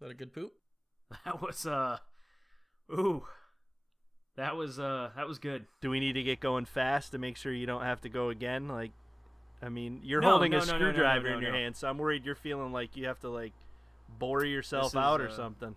that a good poop? That was that was good. Do we need to get going fast to make sure you don't have to go again? Like, I mean, you're No, holding no, a no, no, screwdriver no, in your no. hand, so I'm worried you're feeling like you have to, like, bore yourself This is, out or something.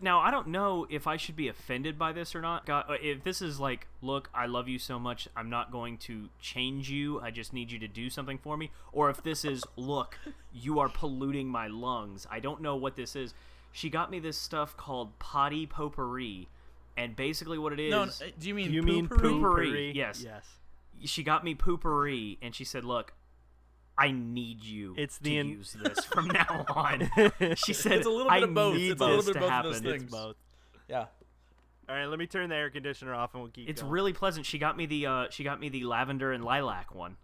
Now, I don't know if I should be offended by this or not. God, if this is like, look, I love you so much, I'm not going to change you, I just need you to do something for me. Or if this is, look, you are polluting my lungs. I don't know what this is. She got me this stuff called potty potpourri. And basically what it is... No, do you mean Poopery? Yes. Yes. She got me poopery, and she said, look, I need you to use this from now on. She said, it's a little bit of both. Need It's a little this bit to of both happen. of those things. It's both. Yeah. All right, let me turn the air conditioner off and we'll keep It's going. really pleasant. She got me the lavender and lilac one.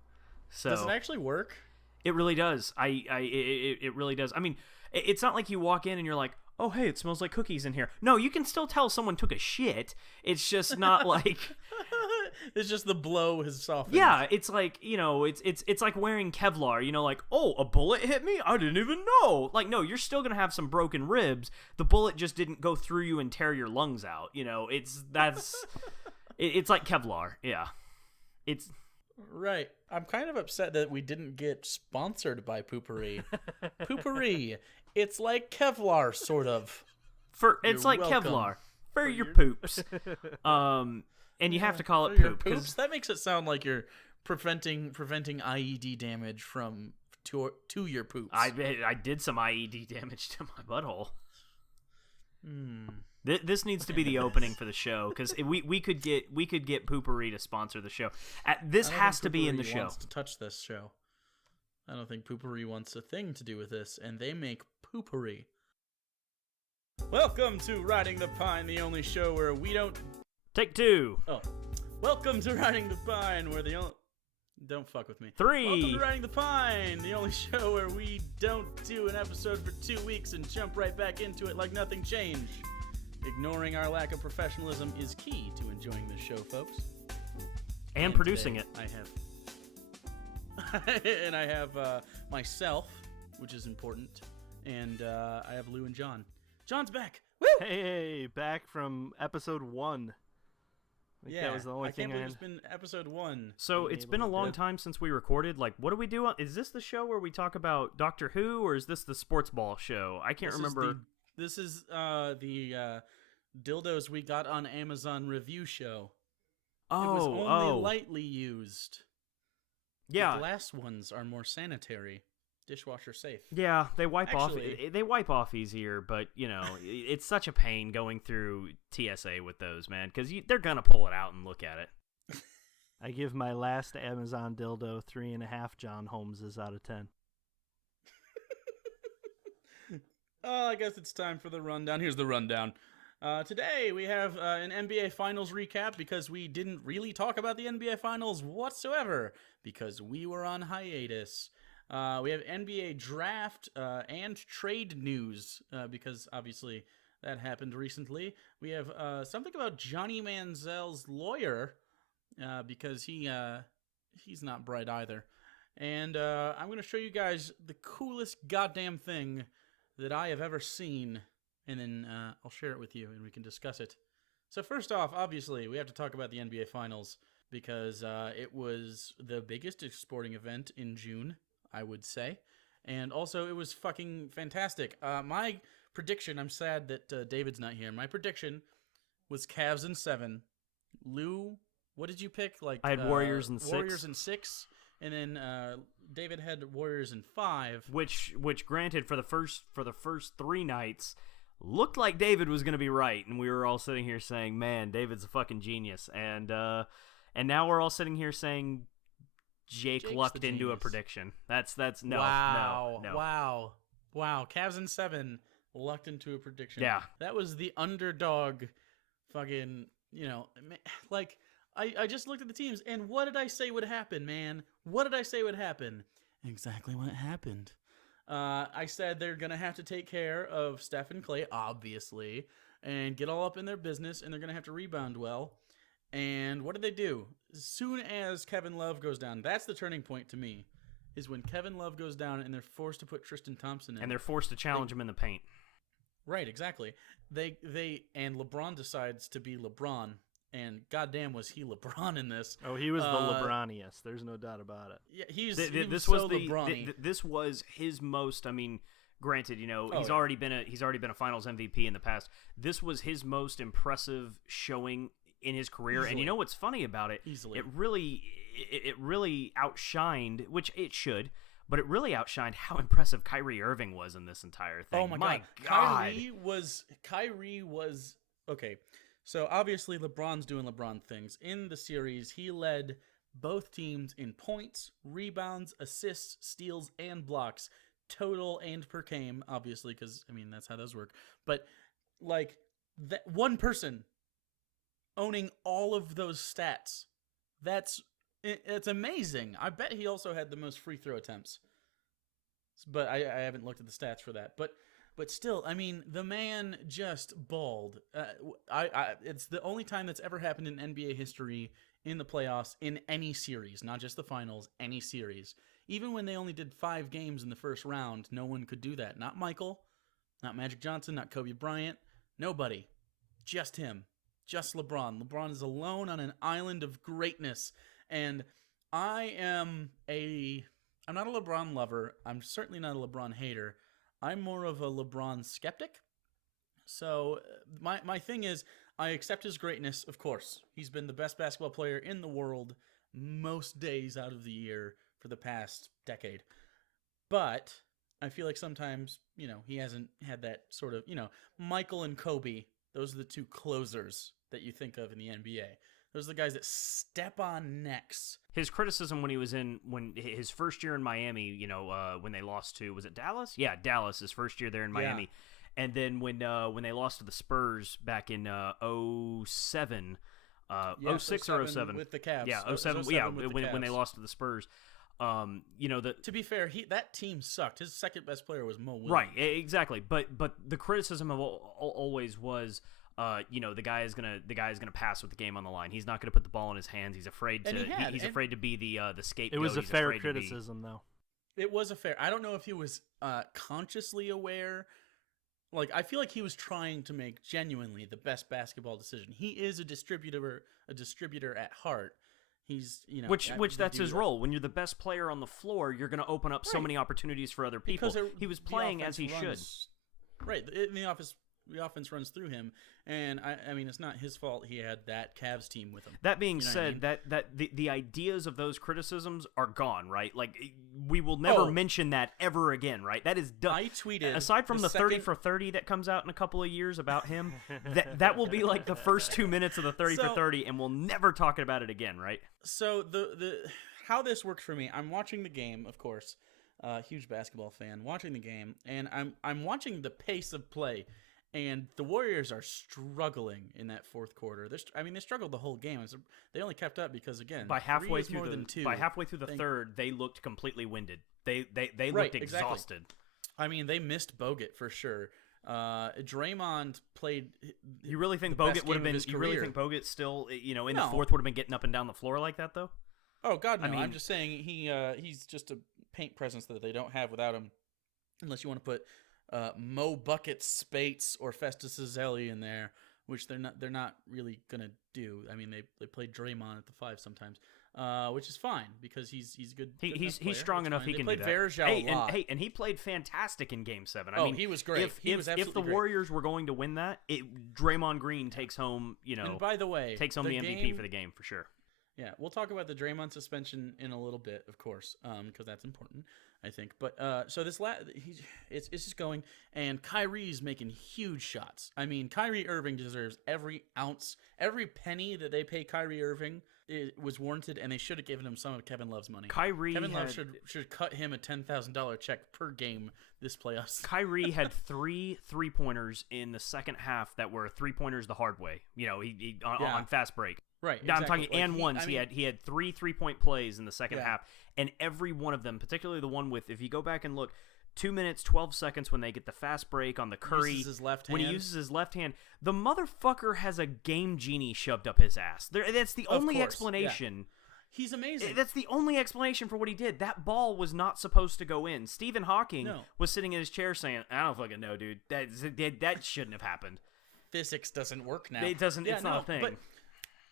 So Does it actually work? It really does. It really does. I mean, it's not like you walk in and you're like, oh, hey, it smells like cookies in here. No, you can still tell someone took a shit. It's just not like... It's just the blow has softened. Yeah, it's like, you know, it's like wearing Kevlar, you know, like, oh, a bullet hit me? I didn't even know. Like, no, you're still going to have some broken ribs. The bullet just didn't go through you and tear your lungs out. You know, it's like Kevlar. Yeah. It's... Right. I'm kind of upset that we didn't get sponsored by Poopery. Poopery. It's like Kevlar, sort of. It's like welcome. Kevlar for your poops. And you have to call it For your poop. poops? That makes it sound like you're preventing IED damage to your poops. I did some IED damage to my butthole. This needs to be the opening for the show, because we could get Poopery to sponsor the show. This has to be in the show. Wants to touch this show. I don't think Poopery wants a thing to do with this, and they make Poopery. Welcome to Riding the Pine, the only show where we don't... Take two. Oh. Welcome to Riding the Pine, where the only... Don't fuck with me. 3. Welcome to Riding the Pine, the only show where we don't do an episode for 2 weeks and jump right back into it like nothing changed. Ignoring our lack of professionalism is key to enjoying this show, folks. And producing it. I have myself, which is important, and I have Lou and John. John's back. Woo! Hey, back from episode 1. That was the only I thing can't believe had. it's been episode 1. So it's been a long time since we recorded. Like, what do we do? Is this the show where we talk about Doctor Who, or is this the sports ball show? I can't remember. This is the dildos we got on Amazon review show. It was only lightly used. Yeah. The glass ones are more sanitary, dishwasher safe. Yeah, they wipe Actually, off. They wipe off easier, but you know, it's such a pain going through TSA with those, man, because they're gonna pull it out and look at it. I give my last Amazon dildo 3.5 John Holmeses out of 10. I guess it's time for the rundown. Here's the rundown. Today we have an NBA Finals recap, because we didn't really talk about the NBA Finals whatsoever because we were on hiatus. We have NBA draft and trade news because obviously that happened recently. We have something about Johnny Manziel's lawyer because he's not bright either. And I'm going to show you guys the coolest goddamn thing that I have ever seen, and then I'll share it with you and we can discuss it. So first off, obviously, we have to talk about the NBA Finals because it was the biggest sporting event in June, I would say. And also, it was fucking fantastic. My prediction, I'm sad that David's not here. My prediction was Cavs in 7. Lou, what did you pick? Like I had Warriors in 6. Warriors in 6. And then David had Warriors in 5. Which granted, for the first 3 nights, looked like David was going to be right, and we were all sitting here saying, "Man, David's a fucking genius." And now we're all sitting here saying Jake lucked into a prediction. That's no. Wow. Cavs in 7 lucked into a prediction. Yeah, that was the underdog. Fucking, like. I just looked at the teams, and what did I say would happen, man? What did I say would happen? Exactly what happened. I said they're going to have to take care of Steph and Clay, obviously, and get all up in their business, and they're going to have to rebound well. And what did they do? As soon as Kevin Love goes down, that's the turning point to me, is when Kevin Love goes down and they're forced to put Tristan Thompson in. And they're forced to challenge him in the paint. Right, exactly. They and LeBron decides to be LeBron, and goddamn was he LeBron in this. Oh, he was the LeBroniest. There's no doubt about it. Yeah, he This was was so LeBron-y. this was his most. I mean, granted, he's yeah. already been a Finals MVP in the past. This was his most impressive showing in his career. Easily. And you know what's funny about it? Easily. It really outshined, which it should, but it really outshined how impressive Kyrie Irving was in this entire thing. Oh my God. Kyrie was okay. So obviously LeBron's doing LeBron things. In the series, he led both teams in points, rebounds, assists, steals, and blocks, total and per game, obviously, because I mean that's how those work. But like that one person owning all of those stats, it's amazing. I bet he also had the most free throw attempts. But I haven't looked at the stats for that. But still, I mean, the man just balled. It's the only time that's ever happened in NBA history in the playoffs in any series, not just the finals, any series. Even when they only did 5 games in the first round, no one could do that. Not Michael, not Magic Johnson, not Kobe Bryant, nobody. Just him. Just LeBron. LeBron is alone on an island of greatness. And I'm not a LeBron lover. I'm certainly not a LeBron hater. I'm more of a LeBron skeptic. So my thing is, I accept his greatness, of course. He's been the best basketball player in the world most days out of the year for the past decade. But I feel like sometimes, he hasn't had that sort of, Michael and Kobe, those are the two closers that you think of in the NBA. Those are the guys that step on necks. His criticism when his first year in Miami, when they lost to, was it Dallas? Yeah, Dallas, his first year there in Miami. Yeah. And then when they lost to the Spurs back in 07, 06 or 07. With the Cavs. Yeah, 07, when they lost to the Spurs. To be fair, that team sucked. His second best player was Mo Williams. Right, exactly. But the criticism of always was, the guy is gonna pass with the game on the line. He's not gonna put the ball in his hands. He's afraid to. He's afraid to be the scapegoat. It was a fair criticism, though. It was a fair. I don't know if he was consciously aware. Like, I feel like he was trying to make genuinely the best basketball decision. He is a distributor at heart. He's, which that's his role. When you're the best player on the floor, you're going to open up so many opportunities for other people. He was playing as he should. Right. The offense runs through him, and I mean, it's not his fault he had that Cavs team with him. That being said, that the ideas of those criticisms are gone, right? Like, we will never mention that ever again, right? That is done. I tweeted, aside from the 30 for 30 that comes out in a couple of years about him, that will be like the first 2 minutes of the 30 for 30, and we'll never talk about it again, right? So the how this works for me, I'm watching the game, of course, huge basketball fan, watching the game, and I'm watching the pace of play. And the Warriors are struggling in that fourth quarter. They struggled the whole game. They only kept up because, again, by halfway through the third, they looked completely winded. They looked exhausted. Exactly. I mean, they missed Bogut for sure. Draymond played. You really think Bogut would have been? You really think Bogut still, in the fourth would have been getting up and down the floor like that though? Oh God, no! I mean, I'm just saying he's just a paint presence that they don't have without him, unless you want to put Mo Bucket Spates or Festus Ezeli in there, which they're not really gonna do. I mean, they play Draymond at the 5 sometimes, which is fine because he's good. He's strong enough. He can do that. And he played fantastic in Game 7. I mean, he was great. If the Warriors were going to win that, Draymond Green takes home. And by the way, takes home the MVP for the game for sure. Yeah, we'll talk about the Draymond suspension in a little bit, of course, because that's important, I think. But so it's just going, and Kyrie's making huge shots. I mean, Kyrie Irving deserves every ounce, every penny that they pay Kyrie Irving. It was warranted, and they should have given him some of Kevin Love's money. Kevin Love should cut him a $10,000 check per game this playoffs. Kyrie had 3 3-pointers in the second half that were 3-pointers the hard way. On fast break. Right. Now, exactly. I'm talking, he had 3 3-point plays in the second half, and every one of them, particularly the one with, if you go back and look, 2 minutes 12 seconds when they get the fast break on the Curry. When he uses his left hand, the motherfucker has a game genie shoved up his ass. That's the only explanation. He's amazing. That's the only explanation for what he did. That ball was not supposed to go in. Stephen Hawking was sitting in his chair saying, I don't fucking know, dude. That shouldn't have happened. Physics doesn't work now. It doesn't. It's not a thing. But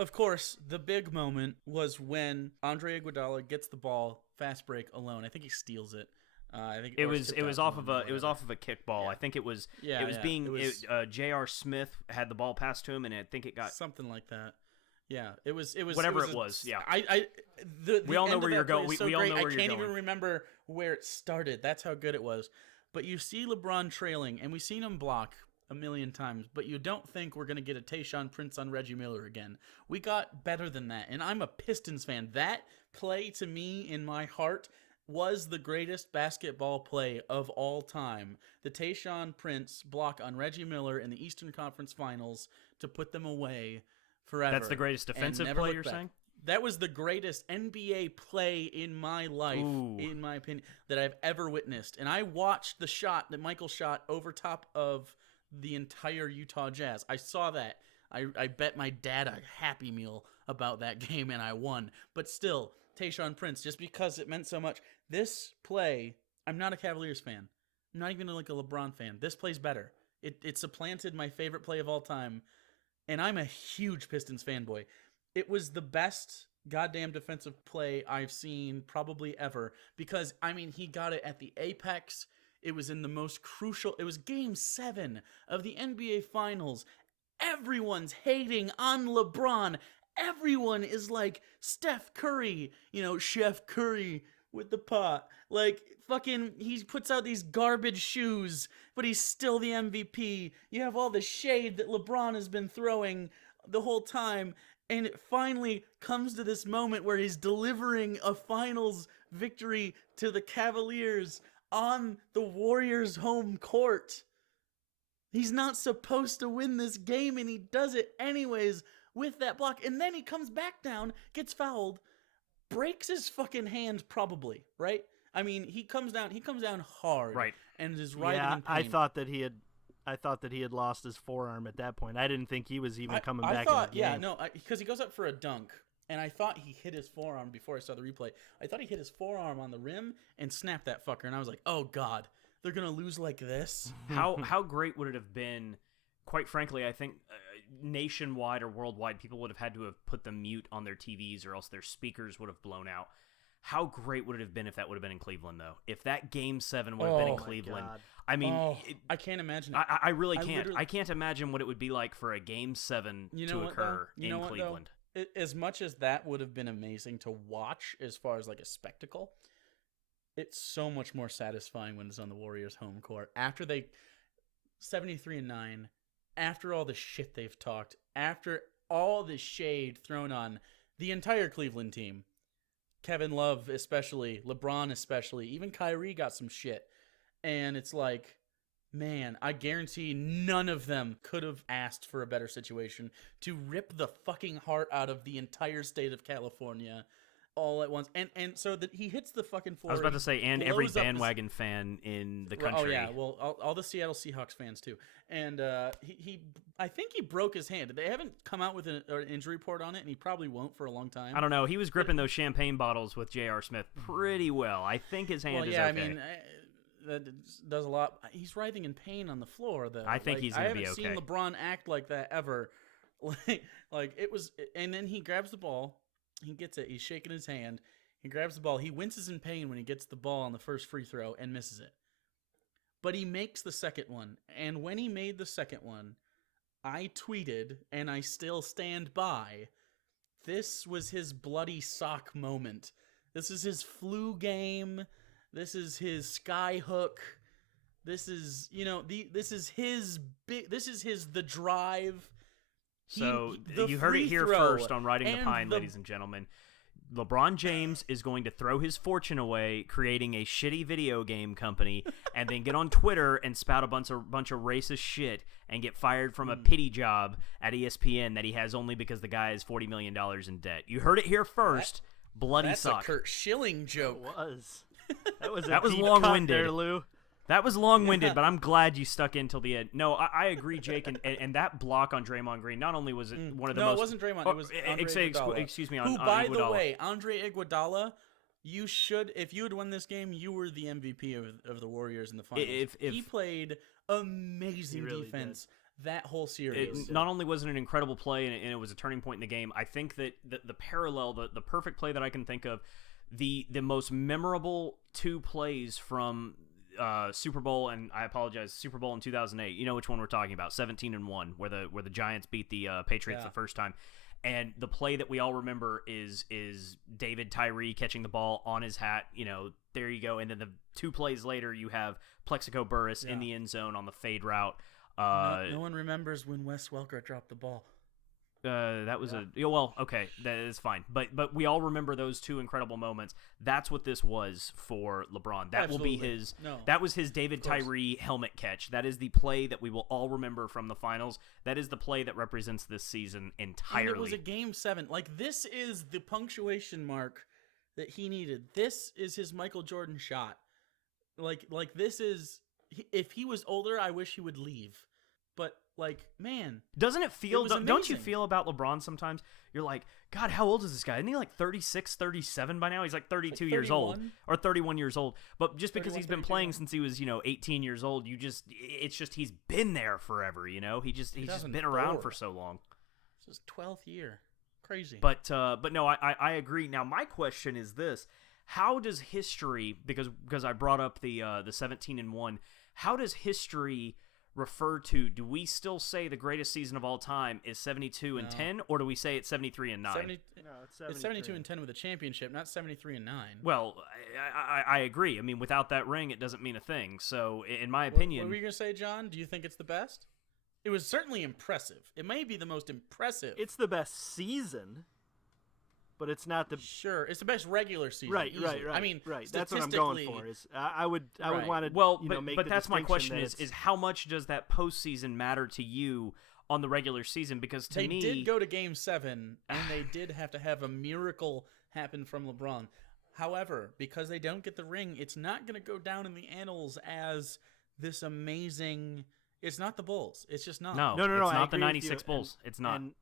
of course, the big moment was when Andre Iguodala gets the ball, fast break alone. I think he steals it. I think it was off of a kickball. Yeah. I think it was J.R. Smith had the ball passed to him, and I think it got something like that. Yeah, it was whatever it was. Yeah, we all know where you're going. We all know where you're going. I can't even remember where it started. That's how good it was. But you see LeBron trailing, and we've seen him block a million times, but you don't think we're going to get a Tayshaun Prince on Reggie Miller again. We got better than that, and I'm a Pistons fan. That play, to me, in my heart, was the greatest basketball play of all time. The Tayshaun Prince block on Reggie Miller in the Eastern Conference Finals to put them away forever. That's the greatest defensive play you're saying? That was the greatest NBA play in my life, in my opinion, that I've ever witnessed. And I watched the shot that Michael shot over top of the entire Utah Jazz. I saw that. I bet my dad a Happy Meal about that game, and I won. But still, Tayshaun Prince, just because it meant so much. This play, I'm not a Cavaliers fan. I'm not even like a LeBron fan. This play's better. It supplanted my favorite play of all time, and I'm a huge Pistons fanboy. It was the best goddamn defensive play I've seen probably ever because, I mean, he got it at the apex. It was in the most crucial. It was Game 7 of the NBA Finals. Everyone's hating on LeBron. Everyone is like Steph Curry, Chef Curry with the pot. Like, fucking, he puts out these garbage shoes, but he's still the MVP. You have all the shade that LeBron has been throwing the whole time, and it finally comes to this moment where he's delivering a finals victory to the Cavaliers on the Warriors' home court. He's not supposed to win this game, and he does it anyways with that block. And then he comes back down, gets fouled, breaks his fucking hand probably, right? I mean, he comes down hard, right, and is writhing in pain. I thought that he had lost his forearm at that point. I didn't think he was even coming back in the game. Yeah, no, because he goes up for a dunk, and I thought he hit his forearm before I saw the replay. I thought he hit his forearm on the rim and snapped that fucker, and I was like, oh God, they're going to lose like this? How great would it have been, quite frankly, I think nationwide or worldwide, people would have had to have put the mute on their TVs or else their speakers would have blown out. How great would it have been if that would have been in Cleveland, though? If that Game 7 would have been in Cleveland. God. I mean, I can't imagine it. I really can't. I can't imagine what it would be like for a Game 7 to occur in Cleveland. As much as that would have been amazing to watch as far as like a spectacle, it's so much more satisfying when it's on the Warriors' home court. After they 73-9, after all the shit they've talked, after all the shade thrown on the entire Cleveland team, Kevin Love especially, LeBron especially, even Kyrie got some shit. And it's like, man, I guarantee none of them could have asked for a better situation to rip the fucking heart out of the entire state of California all at once. And so that he hits the fucking floor. I was about to say, and every bandwagon fan in the country. Oh, yeah. Well, all the Seattle Seahawks fans, too. And I think he broke his hand. They haven't come out with an injury report on it, and he probably won't for a long time. I don't know. He was gripping those champagne bottles with J.R. Smith pretty well. I think his hand is okay. I mean, that does a lot. He's writhing in pain on the floor, though. I think he's going to be okay. I haven't seen LeBron act like that ever. Like it was, and then he grabs the ball. He gets it. He's shaking his hand. He grabs the ball. He winces in pain when he gets the ball on the first free throw and misses it. But he makes the second one. And when he made the second one, I tweeted, and I still stand by, this was his bloody sock moment. This is his flu game. This is his sky hook. This is, this is his the drive. So you heard it here first on Riding the Pine, ladies and gentlemen. LeBron James is going to throw his fortune away creating a shitty video game company and then get on Twitter and spout a bunch of racist shit and get fired from a pity job at ESPN that he has only because the guy is $40 million in debt. You heard it here first. Bloody sock. That's a Kurt Schilling joke. That was long-winded. There, Lou. That was long-winded, but I'm glad you stuck in till the end. No, I agree, Jake, and that block on Draymond Green. Not only was it one of the most. No, it wasn't Draymond. It was Andre Iguodala. Excuse me. Who, on by Iguodala. the way, Andre Iguodala, you should, if you had won this game, you were the MVP of the Warriors in the finals. If he played amazing defense that whole series. Not only was it an incredible play and it was a turning point in the game, I think that the parallel, the perfect play that I can think of, the most memorable two plays from Super Bowl, and I apologize, Super Bowl in 2008. You know which one we're talking about, 17-1, where the Giants beat the Patriots the first time. And the play that we all remember is David Tyree catching the ball on his hat. There you go. And then the 2 plays later, you have Plexico Burress in the end zone on the fade route. No one remembers when Wes Welker dropped the ball. That was okay, that is fine. But we all remember those 2 incredible moments. That's what this was for LeBron. That Absolutely. will be his. No. That was his David Tyree helmet catch. That is the play that we will all remember from the finals. That is the play that represents this season entirely. And it was a Game 7. Like, this is the punctuation mark that he needed. This is his Michael Jordan shot. Like this is. If he was older, I wish he would leave. But, like, man. Doesn't it feel, don't you feel about LeBron sometimes? You're like, God, how old is this guy? Isn't he like 36, 37 by now? He's like 32 years old. Or 31 years old. But just because he's been playing since he was, 18 years old, it's just he's been there forever, He's just been around for so long. This is 12th year. Crazy. But no, I agree. Now, my question is this. How does history, because I brought up the 17-1, how does history refer to, do we still say the greatest season of all time is 72-10, or do we say it's 73-9? No, it's 72-10 with a championship, not 73-9. Well, I agree. I mean, without that ring, it doesn't mean a thing. So, in my opinion... What were you going to say, John? Do you think it's the best? It was certainly impressive. It may be the most impressive. It's the best season, but it's not the... Sure, it's the best regular season. Right. I mean, that's what I'm going for. I would want to make but the that's my question that is how much does that postseason matter to you on the regular season? Because to me... They did go to Game 7, and they did have to have a miracle happen from LeBron. However, because they don't get the ring, it's not going to go down in the annals as this amazing... It's not the Bulls. It's just not. No. It's not the 96 Bulls. It's not. And,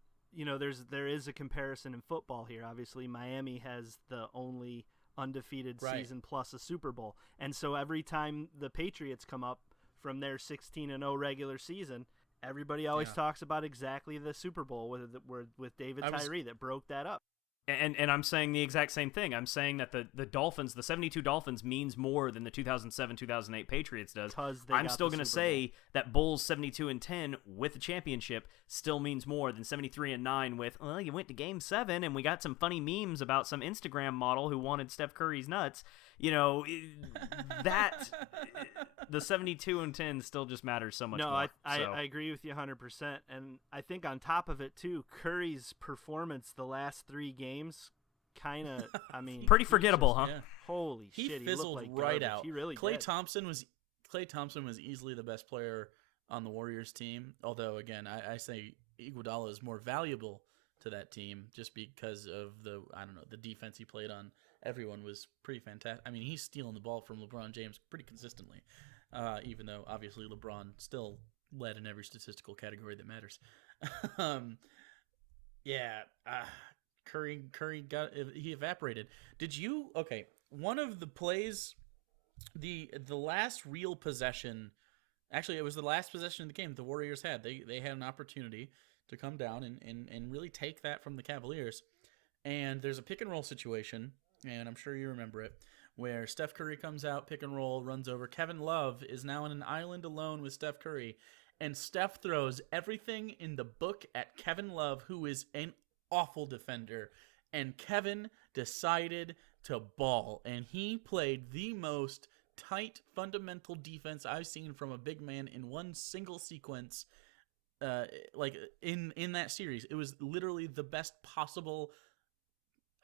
there is a comparison in football here. Obviously, Miami has the only undefeated season plus a Super Bowl. And so every time the Patriots come up from their 16-0 regular season, everybody always talks about exactly the Super Bowl with David Tyree that broke that up. And I'm saying the exact same thing. I'm saying that the Dolphins, the 72 Dolphins, means more than the 2007-2008 Patriots does. I'm still going to say that Bulls 72-10 with the championship still means more than 73-9 with, well, you went to Game 7 and we got some funny memes about some Instagram model who wanted Steph Curry's nuts. That the 72-10 still just matters so much more. No, I agree with you 100%. And I think on top of it, too, Curry's performance the last 3 games kind of, pretty forgettable, huh? Yeah. Holy shit, he fizzled looked like right garbage. out. He really Klay did. Thompson was easily the best player on the Warriors team. Although, again, I say Iguodala is more valuable to that team just because of the defense he played on. Everyone was pretty fantastic. I mean, he's stealing the ball from LeBron James pretty consistently, even though obviously LeBron still led in every statistical category that matters. Curry he evaporated. Did you? Okay, one of the plays, the last real possession. Actually, it was the last possession of the game the Warriors had. They had an opportunity to come down and really take that from the Cavaliers. And there's a pick and roll situation, and I'm sure you remember it, where Steph Curry comes out, pick and roll, runs over. Kevin Love is now on an island alone with Steph Curry, and Steph throws everything in the book at Kevin Love, who is an awful defender. And Kevin decided to ball, and he played the most tight, fundamental defense I've seen from a big man in one single sequence, in that series. It was literally the best possible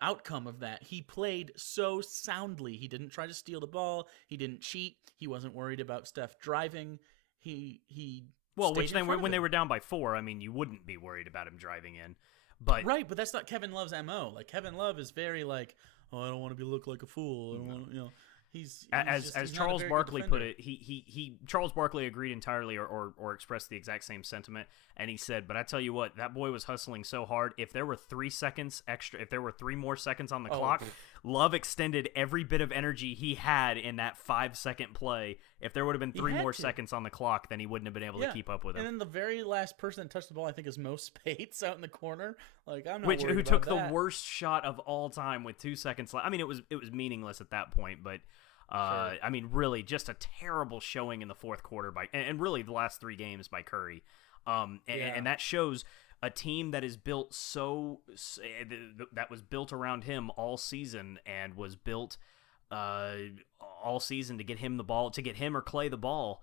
outcome of that. He played so soundly. He didn't try to steal the ball. He didn't cheat. He wasn't worried about Steph driving. When they were down by 4, you wouldn't be worried about him driving in. But right, but that's not Kevin Love's MO. Like, Kevin Love is very like, oh, I don't want to look like a fool. I don't want, as Charles Barkley put it, Charles Barkley agreed entirely or expressed the exact same sentiment, and he said, "But I tell you what, that boy was hustling so hard. If there were 3 seconds extra, if there were 3 more seconds on the clock, Love extended every bit of energy he had in that 5-second play. If there would have been 3 more seconds on the clock, then he wouldn't have been able to keep up with him." And then the very last person that touched the ball, I think, is Mo Spates out in the corner. Like, I'm not worried who about took the worst shot of all time with 2 seconds left. I mean, it was meaningless at that point, but. Sure. I mean, really, just a terrible showing in the fourth quarter and really the last 3 games by Curry. And that shows a team that is built that was built around him all season and was built all season to get him the ball, to get him or Clay the ball.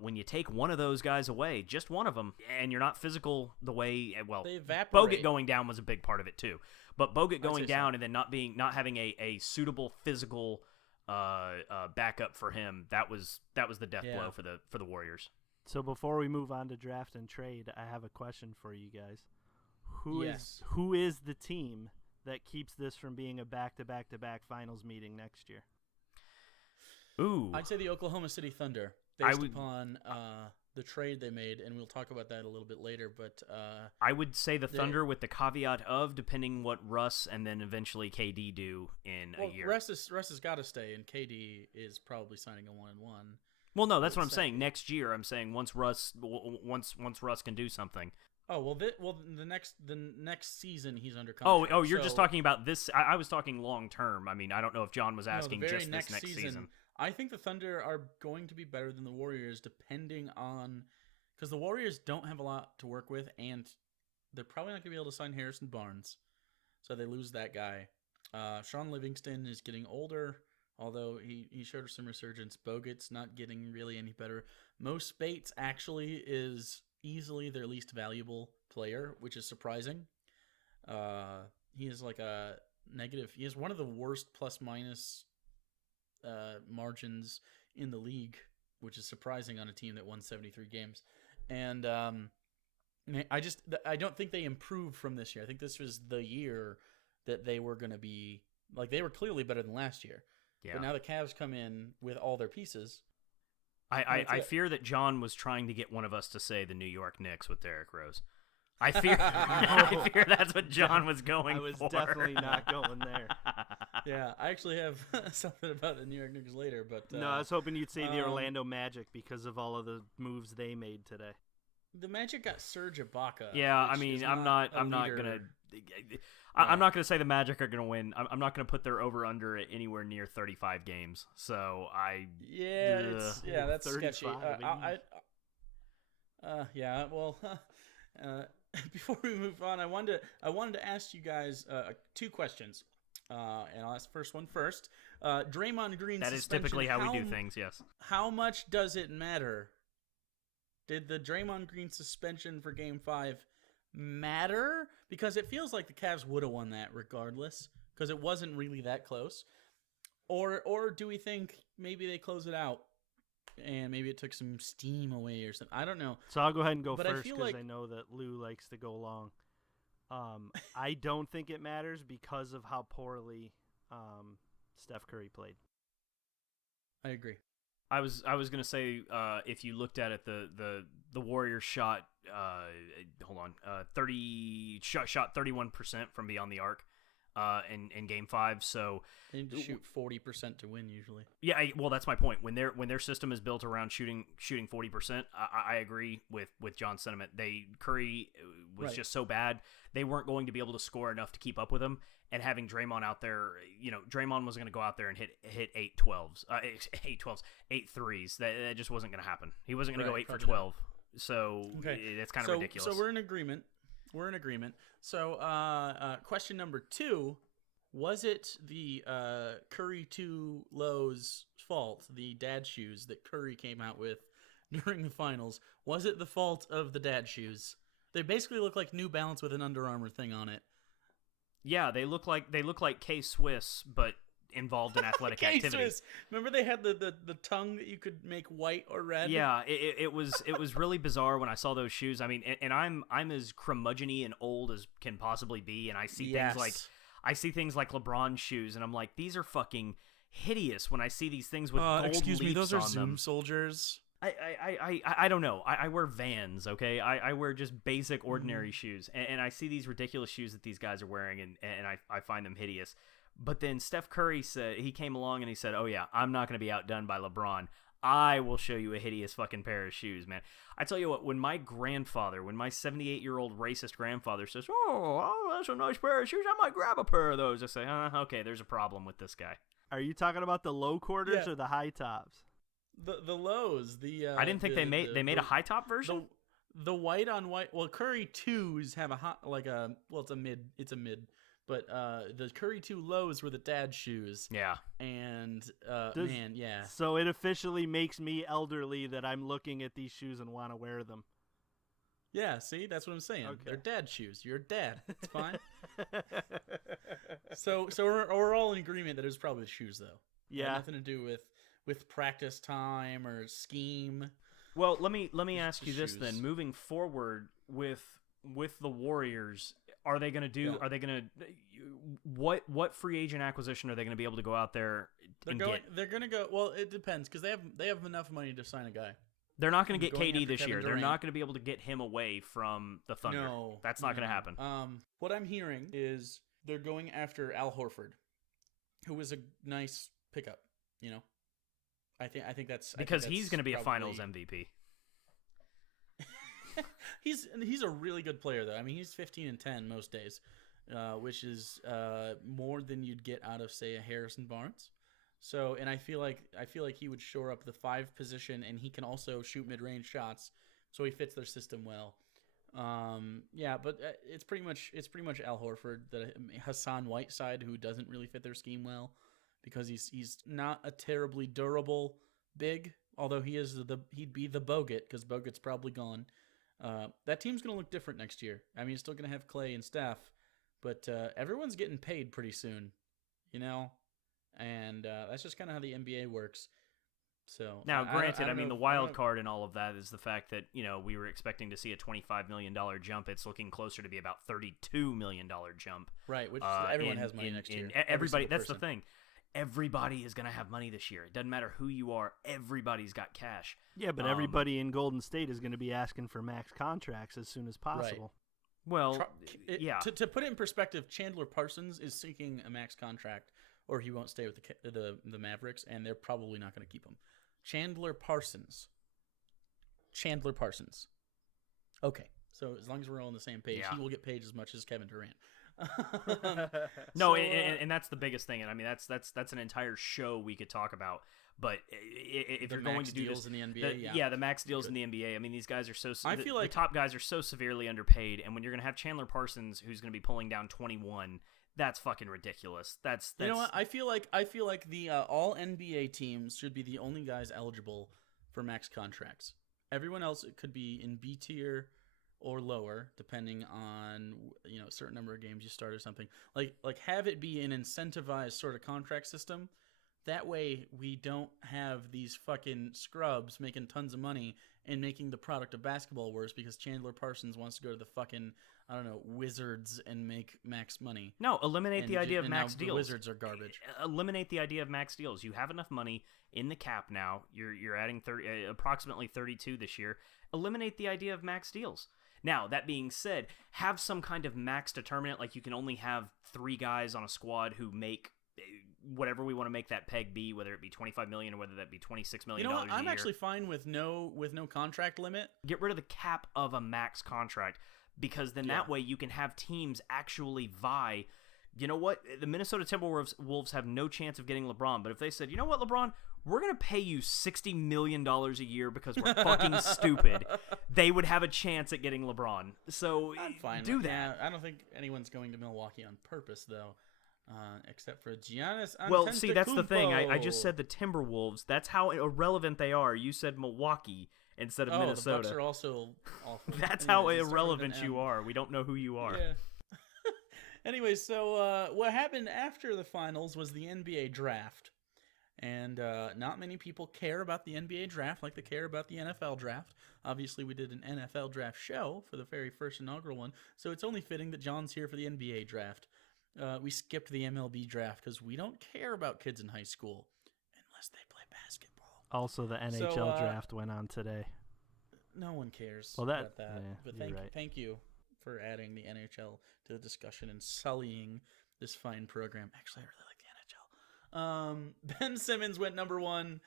When you take one of those guys away, just one of them, and you're not physical the way, well, they evaporate. Bogut going down was a big part of it too. But Bogut going down and then not having a suitable physical backup for him, that was the death blow for the Warriors. So before we move on to draft and trade, I have a question for you guys. Who is the team that keeps this from being a back-to-back-to-back finals meeting next year? Ooh, I'd say the Oklahoma City Thunder, based upon the trade they made, and we'll talk about that a little bit later. But I would say the Thunder with the caveat of depending what Russ and then eventually KD do in a year. Russ has got to stay, and KD is probably signing a 1-1. Well, no, that's what I'm saying. Next year, I'm saying once Russ can do something. Oh the next season he's under contract. Oh, you're just talking about this. I was talking long term. I mean, I don't know if John was asking just this next season. I think the Thunder are going to be better than the Warriors, depending on, because the Warriors don't have a lot to work with, and they're probably not going to be able to sign Harrison Barnes, so they lose that guy. Sean Livingston is getting older, although he showed some resurgence. Bogut's not getting really any better. Mo Spates actually is easily their least valuable player, which is surprising. He is like a negative. He is one of the worst plus-minus margins in the league, which is surprising on a team that won 73 games. And I don't think they improved from this year. I think this was the year that they were going to be, like, they were clearly better than last year. Yeah. But now the Cavs come in with all their pieces. I fear that John was trying to get one of us to say the New York Knicks with Derrick Rose. I fear that's what John was going for. I was definitely not going there. Yeah, I actually have something about the New York Knicks later, but no, I was hoping you'd say the Orlando Magic because of all of the moves they made today. The Magic got Serge Ibaka. Yeah, I mean, I'm not gonna say the Magic are gonna win. I'm not gonna put their over under at anywhere near 35 games. So that's sketchy. Before we move on, I wanted to ask you guys 2 questions, and I'll ask the first one first. Draymond Green's that is typically how we do things. Yes. How much does it matter? Did the Draymond Green suspension for Game 5 matter? Because it feels like the Cavs would have won that regardless, because it wasn't really that close. Or do we think maybe they close it out? And maybe it took some steam away or something. I don't know. So I'll go ahead and go first because I know that Lou likes to go long. I don't think it matters because of how poorly Steph Curry played. I agree. I was gonna say if you looked at it, the Warriors shot 31% from beyond the arc in Game 5. So they need to shoot 40% to win usually. Yeah, well, that's my point. When their system is built around shooting 40%, I agree with John's sentiment. Curry was just so bad they weren't going to be able to score enough to keep up with him. And having Draymond out there, Draymond was going to go out there and hit 8 threes. That just wasn't going to happen. He wasn't going to go 8 for 12. So it's kind of ridiculous. So we're in agreement. So question number 2, was it the Curry 2 lows fault, the dad shoes that Curry came out with during the finals? Was it the fault of the dad shoes? They basically look like New Balance with an Under Armour thing on it. Yeah, they look like K-Swiss, but involved in athletic activity. K-Swiss. Remember they had the tongue that you could make white or red? Yeah, it was really bizarre when I saw those shoes. I mean, and I'm as curmudgeon-y and old as can possibly be, and I see things like LeBron's shoes, and I'm like, these are fucking hideous when I see these things with gold excuse me, leaves those are on Zoom them. soldiers. I don't know. I wear Vans, okay? I wear just basic, ordinary shoes. And I see these ridiculous shoes that these guys are wearing, and I find them hideous. But then Steph Curry said, he came along and he said, oh yeah, I'm not going to be outdone by LeBron. I will show you a hideous fucking pair of shoes, man. I tell you what, when my 78-year-old racist grandfather says, oh, that's a nice pair of shoes, I might grab a pair of those. I say, okay, there's a problem with this guy. Are you talking about the low quarters or the high tops? The lows, I didn't think they made a high top version. The white on white. Well, Curry 2s have it's a mid, but the Curry 2 lows were the dad shoes. Yeah. And yeah. So it officially makes me elderly that I'm looking at these shoes and want to wear them. Yeah, see, that's what I'm saying. Okay. They're dad shoes. You're a dad. It's fine. so we're all in agreement that it was probably the shoes, though. Yeah. It had nothing to do with practice time or scheme. Well, let me ask you this shoes. then. Moving forward with the Warriors, are they going to do? Yeah. Are they going to? What free agent acquisition are they going to be able to go out there and get? They're going to go. Well, it depends because they have enough money to sign a guy. They're not going to get KD this Kevin year. Durant. They're not going to be able to get him away from the Thunder. No, that's not going to happen. What I'm hearing is they're going after Al Horford, who was a nice pickup. You know, I think that's because he's going to be a Finals MVP. He's a really good player though. I mean, he's 15-10 most days, which is more than you'd get out of say a Harrison Barnes. So, and I feel like he would shore up the 5 position, and he can also shoot mid-range shots, so he fits their system well. Yeah, but it's pretty much Al Horford, the Hassan Whiteside, who doesn't really fit their scheme well because he's not a terribly durable big, although he'd be the Bogut because Bogut's probably gone. That team's gonna look different next year. I mean, you're still gonna have Clay and Steph, but everyone's getting paid pretty soon, you know. And that's just kind of how the NBA works. So now, granted, I mean, the wild card in all of that is the fact that we were expecting to see a $25 million jump. It's looking closer to be about $32 million jump. Right, which everyone has money next year. Everybody, that's the thing. Everybody is going to have money this year. It doesn't matter who you are. Everybody's got cash. Yeah, but everybody in Golden State is going to be asking for max contracts as soon as possible. Right. Well, yeah. To put it in perspective, Chandler Parsons is seeking a max contract, or he won't stay with the Mavericks, and they're probably not going to keep him. Chandler Parsons. Okay, so as long as we're all on the same page, he will get paid as much as Kevin Durant. No, and that's the biggest thing, and I mean that's an entire show we could talk about. But if you're going to do deals this, in the NBA, the max deals in the NBA. I mean, these guys are I feel like the top guys are so severely underpaid, and when you're going to have Chandler Parsons, who's going to be pulling down 21, that's fucking ridiculous. That's you know what? I feel like the all NBA teams should be the only guys eligible for max contracts. Everyone else could be in B tier or lower, depending on a certain number of games you start or something. Like have it be an incentivized sort of contract system. That way we don't have these fucking scrubs making tons of money and making the product of basketball worse because Chandler Parsons wants to go to the fucking Wizards and make max money. No, eliminate the idea of max deals. The Wizards are garbage. Eliminate the idea of max deals. You have enough money in the cap now. You're adding approximately 32 this year. Eliminate the idea of max deals. Now, that being said, have some kind of max determinant, like you can only have 3 guys on a squad who make whatever we want to make that peg be, whether it be $25 million or whether that be $26 million a year. I'm actually fine with no contract limit. Get rid of the cap of a max contract, because then that way you can have teams actually vie. You know what? The Minnesota Timberwolves have no chance of getting LeBron, but if they said, you know what, LeBron, we're going to pay you $60 million a year because we're fucking stupid, they would have a chance at getting LeBron. So I'm fine do with that. Yeah, I don't think anyone's going to Milwaukee on purpose, though, except for Giannis Antetokounmpo. Well, see, that's the thing. I just said the Timberwolves. That's how irrelevant they are. You said Milwaukee instead of Minnesota. The Bucks are also awful. That's how irrelevant you are. We don't know who you are. Yeah. Anyway, so what happened after the finals was the NBA draft. And not many people care about the NBA draft like they care about the NFL draft. Obviously, we did an NFL draft show for the very first inaugural one, so it's only fitting that John's here for the NBA draft. we skipped the MLB draft because we don't care about kids in high school unless they play basketball. Also, the NHL draft went on today. No one cares about that. Yeah, but thank you for adding the NHL to the discussion and sullying this fine program. Actually, I really like the NHL. Ben Simmons went number 1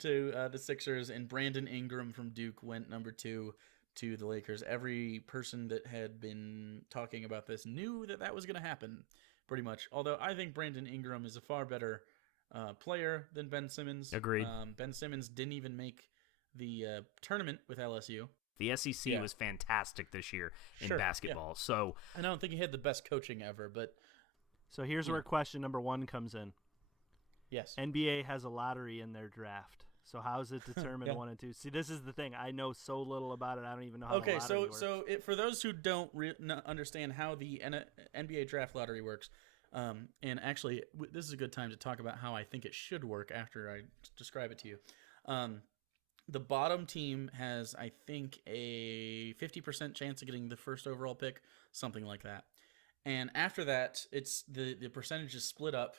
to the Sixers, and Brandon Ingram from Duke went number 2 to the Lakers. Every person that had been talking about this knew that was going to happen, pretty much. Although I think Brandon Ingram is a far better player than Ben Simmons. Agreed. Ben Simmons didn't even make the tournament with LSU. The SEC was fantastic this year in basketball. So I don't think he had the best coaching ever, but so here's where question number 1 comes in. Yes. NBA has a lottery in their draft. So how is it determined 1 and 2? See, this is the thing. I know so little about it. I don't even know how the lottery works. So for those who don't understand how the NBA draft lottery works, and actually this is a good time to talk about how I think it should work after I describe it to you. The bottom team has, I think, a 50% chance of getting the first overall pick, something like that. And after that, it's the percentage is split up,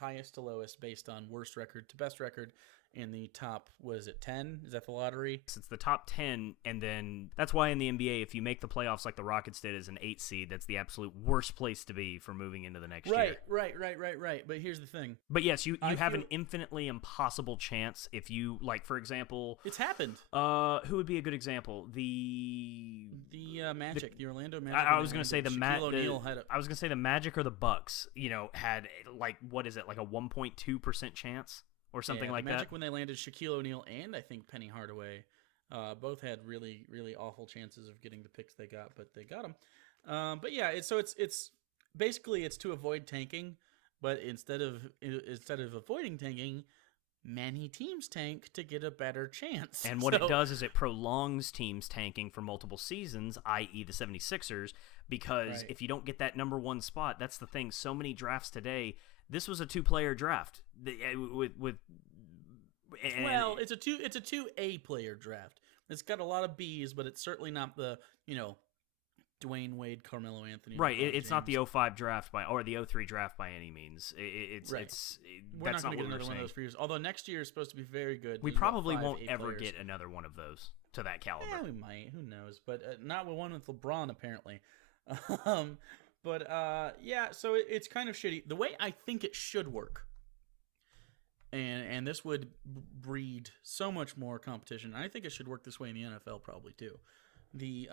highest to lowest, based on worst record to best record. In the top, what is it, 10? Is that the lottery? It's the top 10, and then that's why in the NBA, if you make the playoffs like the Rockets did as an 8 seed, that's the absolute worst place to be for moving into the next year. Right. But here's the thing. But yes, you have an infinitely impossible chance if you, like, for example... It's happened. Who would be a good example? The Magic, the Orlando Magic. I was going to say I was going to say the Magic or the Bucks, had, like, what is it, like a 1.2% chance? Or something like that. Magic, when they landed Shaquille O'Neal and I think Penny Hardaway, both had really, really awful chances of getting the picks they got, but they got them. But yeah, it's basically it's to avoid tanking, but instead of avoiding tanking, many teams tank to get a better chance. And what it does is it prolongs teams tanking for multiple seasons, i.e. the 76ers, because if you don't get that number 1 spot, that's the thing. So many drafts today. This was a 2-player draft. It's a 2A player draft. It's got a lot of B's, but it's certainly not the Dwayne Wade, Carmelo Anthony. Right. It's not the 05 draft or the 03 draft by any means. We're not going to get another one of those for years. Although next year is supposed to be very good. We probably won't ever get another one of those to that caliber. Yeah, we might. Who knows? But not with one with LeBron apparently. So it's kind of shitty. The way I think it should work, and this would breed so much more competition. I think it should work this way in the NFL probably too. The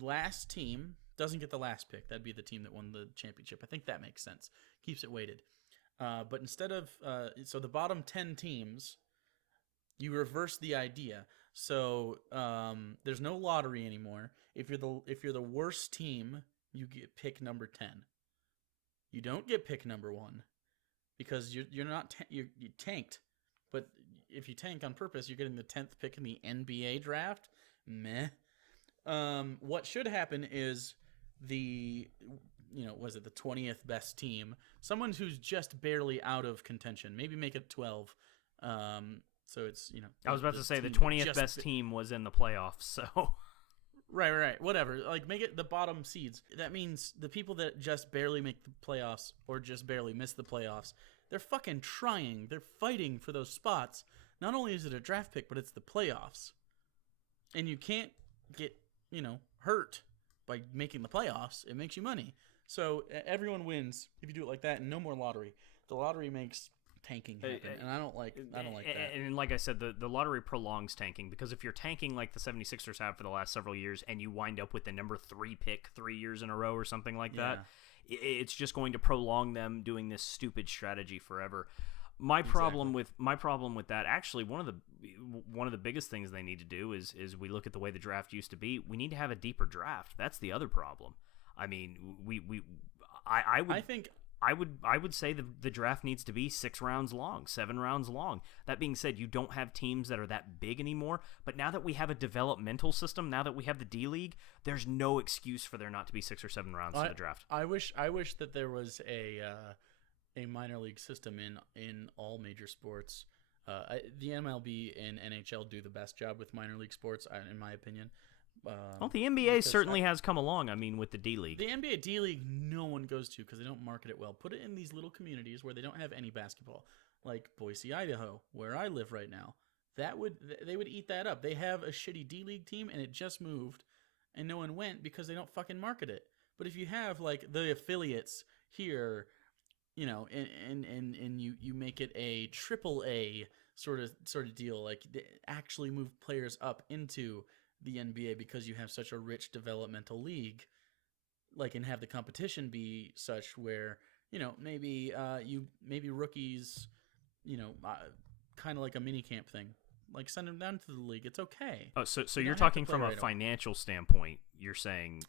last team doesn't get the last pick. That'd be the team that won the championship. I think that makes sense. Keeps it weighted. But instead of so the bottom 10 teams, you reverse the idea. So there's no lottery anymore. If you're the worst team, you get pick number 10. You don't get pick number 1 because you're not you tanked. But if you tank on purpose, you're getting the 10th pick in the NBA draft. Meh. What should happen is the 20th best team, someone who's just barely out of contention, maybe make it 12. So it's I was about to say the 20th best team was in the playoffs, so. Right. Whatever. Like, make it the bottom seeds. That means the people that just barely make the playoffs or just barely miss the playoffs, they're fucking trying. They're fighting for those spots. Not only is it a draft pick, but it's the playoffs. And you can't get, hurt by making the playoffs. It makes you money. So everyone wins if you do it like that, and no more lottery. The lottery makes tanking happen, and I don't like that. And like I said, the lottery prolongs tanking, because if you're tanking like the 76ers have for the last several years and you wind up with the number 3 pick 3 years in a row or something like that, it's just going to prolong them doing this stupid strategy forever. My problem with that, actually, one of the biggest things they need to do is we look at the way the draft used to be. We need to have a deeper draft. That's the other problem. I mean, I would say the draft needs to be 6 rounds long, 7 rounds long. That being said, you don't have teams that are that big anymore. But now that we have a developmental system, now that we have the D League, there's no excuse for there not to be 6 or 7 rounds to the draft. I wish that there was a minor league system in all major sports. The MLB and NHL do the best job with minor league sports, in my opinion. Well, the NBA certainly has come along. I mean, with the D League. The NBA D League, no one goes to because they don't market it well. Put it in these little communities where they don't have any basketball, like Boise, Idaho, where I live right now. They would eat that up. They have a shitty D League team, and it just moved, and no one went because they don't fucking market it. But if you have like the affiliates here, you know, and you make it a AAA sort of deal, like they actually move players up into the NBA because you have such a rich developmental league, like, and have the competition be such where, you know, maybe rookies, you know, kind of like a mini camp thing, like send them down to the league. It's okay. Oh, so you're talking from a financial standpoint. You're saying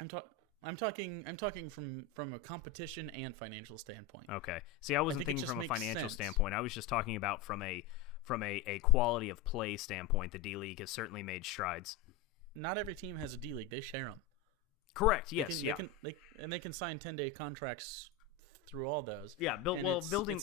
I'm talking from a competition and financial standpoint. Okay. See, I wasn't thinking from a financial standpoint. I was just talking about from a quality of play standpoint. The D League has certainly made strides. Not every team has a D League. They share them. Correct. Yes. They can sign 10-day contracts through all those. Yeah. Building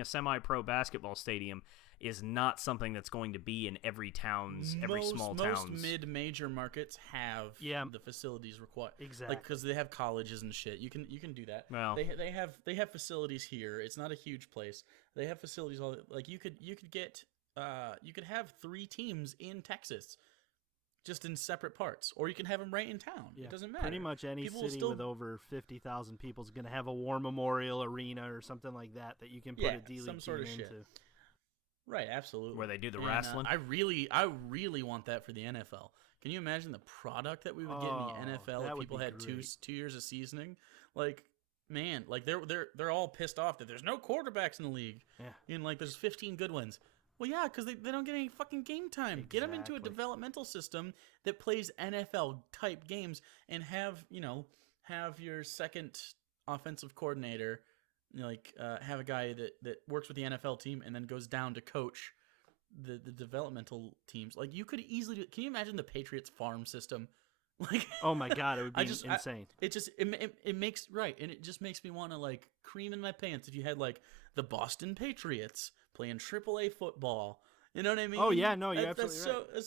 a semi-pro basketball stadium is not something that's going to be in every small town's. Most mid-major markets have the facilities required. Exactly. Like, because they have colleges and shit. You can do that. Well, they have facilities here. It's not a huge place. They have facilities all like you could have 3 teams in Texas, just in separate parts, or you can have them right in town. Yeah. It doesn't matter. Pretty much any city with over 50,000 people is going to have a War Memorial Arena or something like that you can put a D League team into. Shit. Right, absolutely. Where they do the wrestling. I really want that for the NFL. Can you imagine the product that we would get in the NFL if people had 2 years of seasoning? Like, man, like they're all pissed off that there's no quarterbacks in the league. Yeah. And like there's 15 good ones. Well, yeah, because they don't get any fucking game time. Exactly. Get them into a developmental system that plays NFL-type games and have your second offensive coordinator, like have a guy that works with the NFL team and then goes down to coach the developmental teams. Like, you could easily do. Can you imagine the Patriots farm system? Like, oh my god, it would be insane. It makes and it just makes me want to like cream in my pants if you had like the Boston Patriots playing AAA football. You know what I mean? Oh yeah, no, you're absolutely right.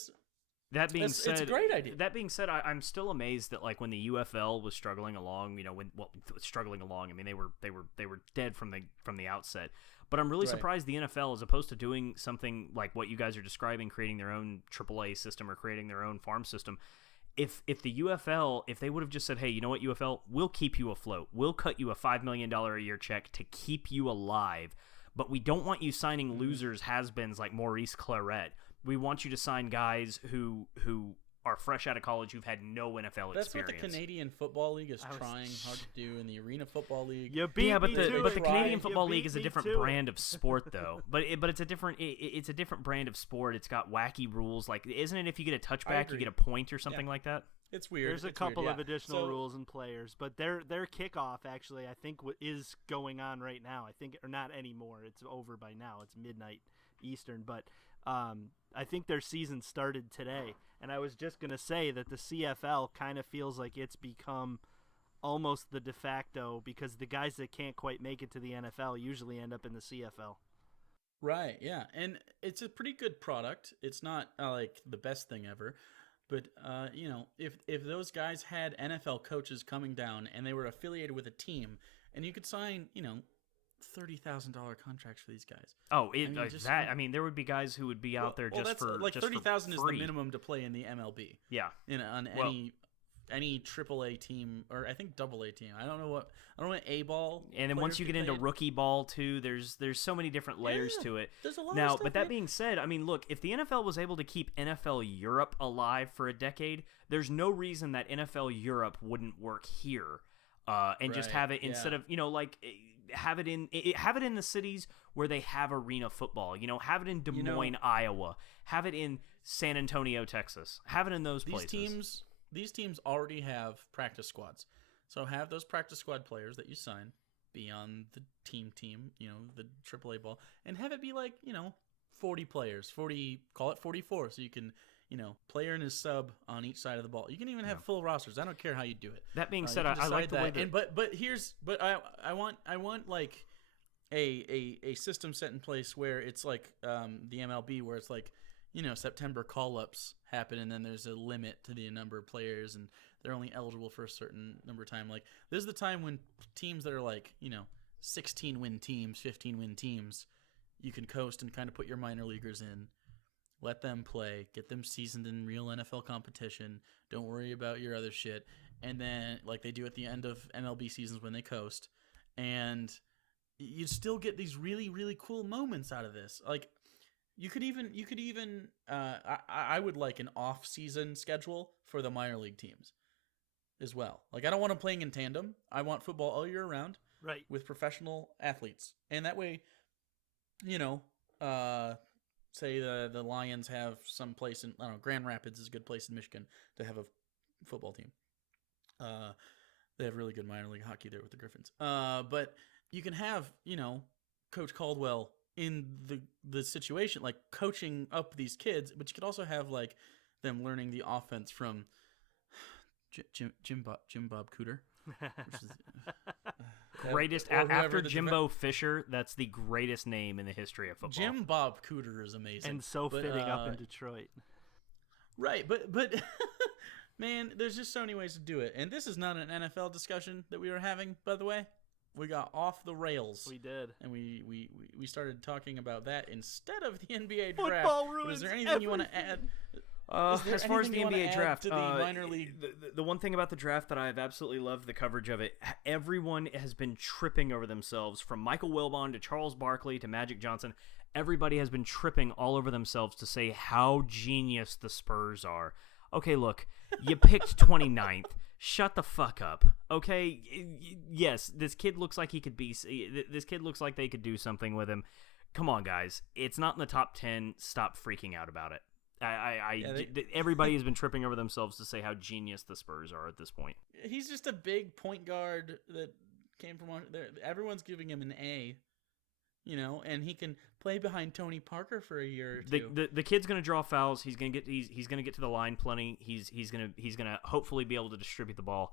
That being said, it's a great idea. That being said, I'm still amazed that like when the UFL was struggling along, you know, struggling along. I mean, they were dead from the outset. But I'm really surprised the NFL, as opposed to doing something like what you guys are describing, creating their own AAA system or creating their own farm system. If the UFL, if they would have just said, hey, you know what, UFL, we'll keep you afloat. We'll cut you a $5 million a year check to keep you alive. But we don't want you signing losers, has-beens like Maurice Claret. We want you to sign guys who are fresh out of college, who've had no NFL experience. That's what the Canadian Football League is trying hard to do, in the Arena Football League. But the Canadian Football League is a different brand of sport, though. But it's a different brand of sport. It's got wacky rules. Like, isn't it if you get a touchback, you get a point or something like that? It's weird. There's a couple of additional rules and players, but their kickoff actually, I think, is going on right now. I think, or not anymore. It's over by now. It's midnight Eastern, but I think their season started today. And I was just gonna say that the CFL kind of feels like it's become almost the de facto, because the guys that can't quite make it to the NFL usually end up in the CFL. Right. Yeah, and it's a pretty good product. It's not like the best thing ever. But, you know, if those guys had NFL coaches coming down and they were affiliated with a team, and you could sign, you know, $30,000 contracts for these guys. Oh, I mean, there would be guys who would be out there just for like $30,000 is the free. Minimum to play in the MLB. Yeah, on any AAA team, or I think AA team. I don't know what A-ball. And then once you get into rookie ball too, there's so many different layers to it. There's a lot now, of stuff. But that being said, I mean, look, if the NFL was able to keep NFL Europe alive for a decade, there's no reason that NFL Europe wouldn't work here, and just have it instead of, you know, like have it in the cities where they have arena football. You know, have it in Des Moines, Iowa. Have it in San Antonio, Texas. Have it in those places. These teams already have practice squads. So have those practice squad players that you sign be on the team, you know, the AAA ball, and have it be like, you know, 40 players, call it 44, so you can, you know, player and his sub on each side of the ball. You can even have full rosters. I don't care how you do it. That being said, I like the way that... I want like a system set in place where it's like the MLB, where it's like, September call-ups happen, and then there's a limit to the number of players, and they're only eligible for a certain number of time. Like, this is the time when teams that are like, 16-win teams, 15-win teams, you can coast and kind of put your minor leaguers in, let them play, get them seasoned in real NFL competition, don't worry about your other shit, and then, like they do at the end of MLB seasons when they coast, and you still get these really, really cool moments out of this. Like, You could even. I would like an off-season schedule for the minor league teams, as well. Like, I don't want them playing in tandem. I want football all year round, right, with professional athletes, and that way, say the Lions have some place in, I don't know, Grand Rapids is a good place in Michigan to have a football team. They have really good minor league hockey there with the Griffins. But you can have Coach Caldwell in the situation, like coaching up these kids, but you could also have like them learning the offense from Jim Bob Cooter, which is, greatest after Jimbo Fisher. That's the greatest name in the history of football. Jim Bob Cooter is amazing, and fitting up in Detroit. Right, but man, there's just so many ways to do it, and this is not an NFL discussion that we were having, by the way. We got off the rails. We did. And we started talking about that instead of the NBA draft. Football ruins Is there anything everything. you want to add? As far as the NBA draft, to the minor league, the one thing about the draft that I've absolutely loved the coverage of it, everyone has been tripping over themselves, from Michael Wilbon to Charles Barkley to Magic Johnson. Everybody has been tripping all over themselves to say how genius the Spurs are. Okay, look, you picked 29th. Shut the fuck up, okay? Yes, this kid looks like he could be. This kid looks like they could do something with him. Come on, guys. It's not in the top 10. Stop freaking out about it. Everybody has been tripping over themselves to say how genius the Spurs are at this point. He's just a big point guard that came from there. Everyone's giving him an A. And he can play behind Tony Parker for a year or two. The kid's gonna draw fouls. He's gonna get to the line plenty. He's gonna hopefully be able to distribute the ball.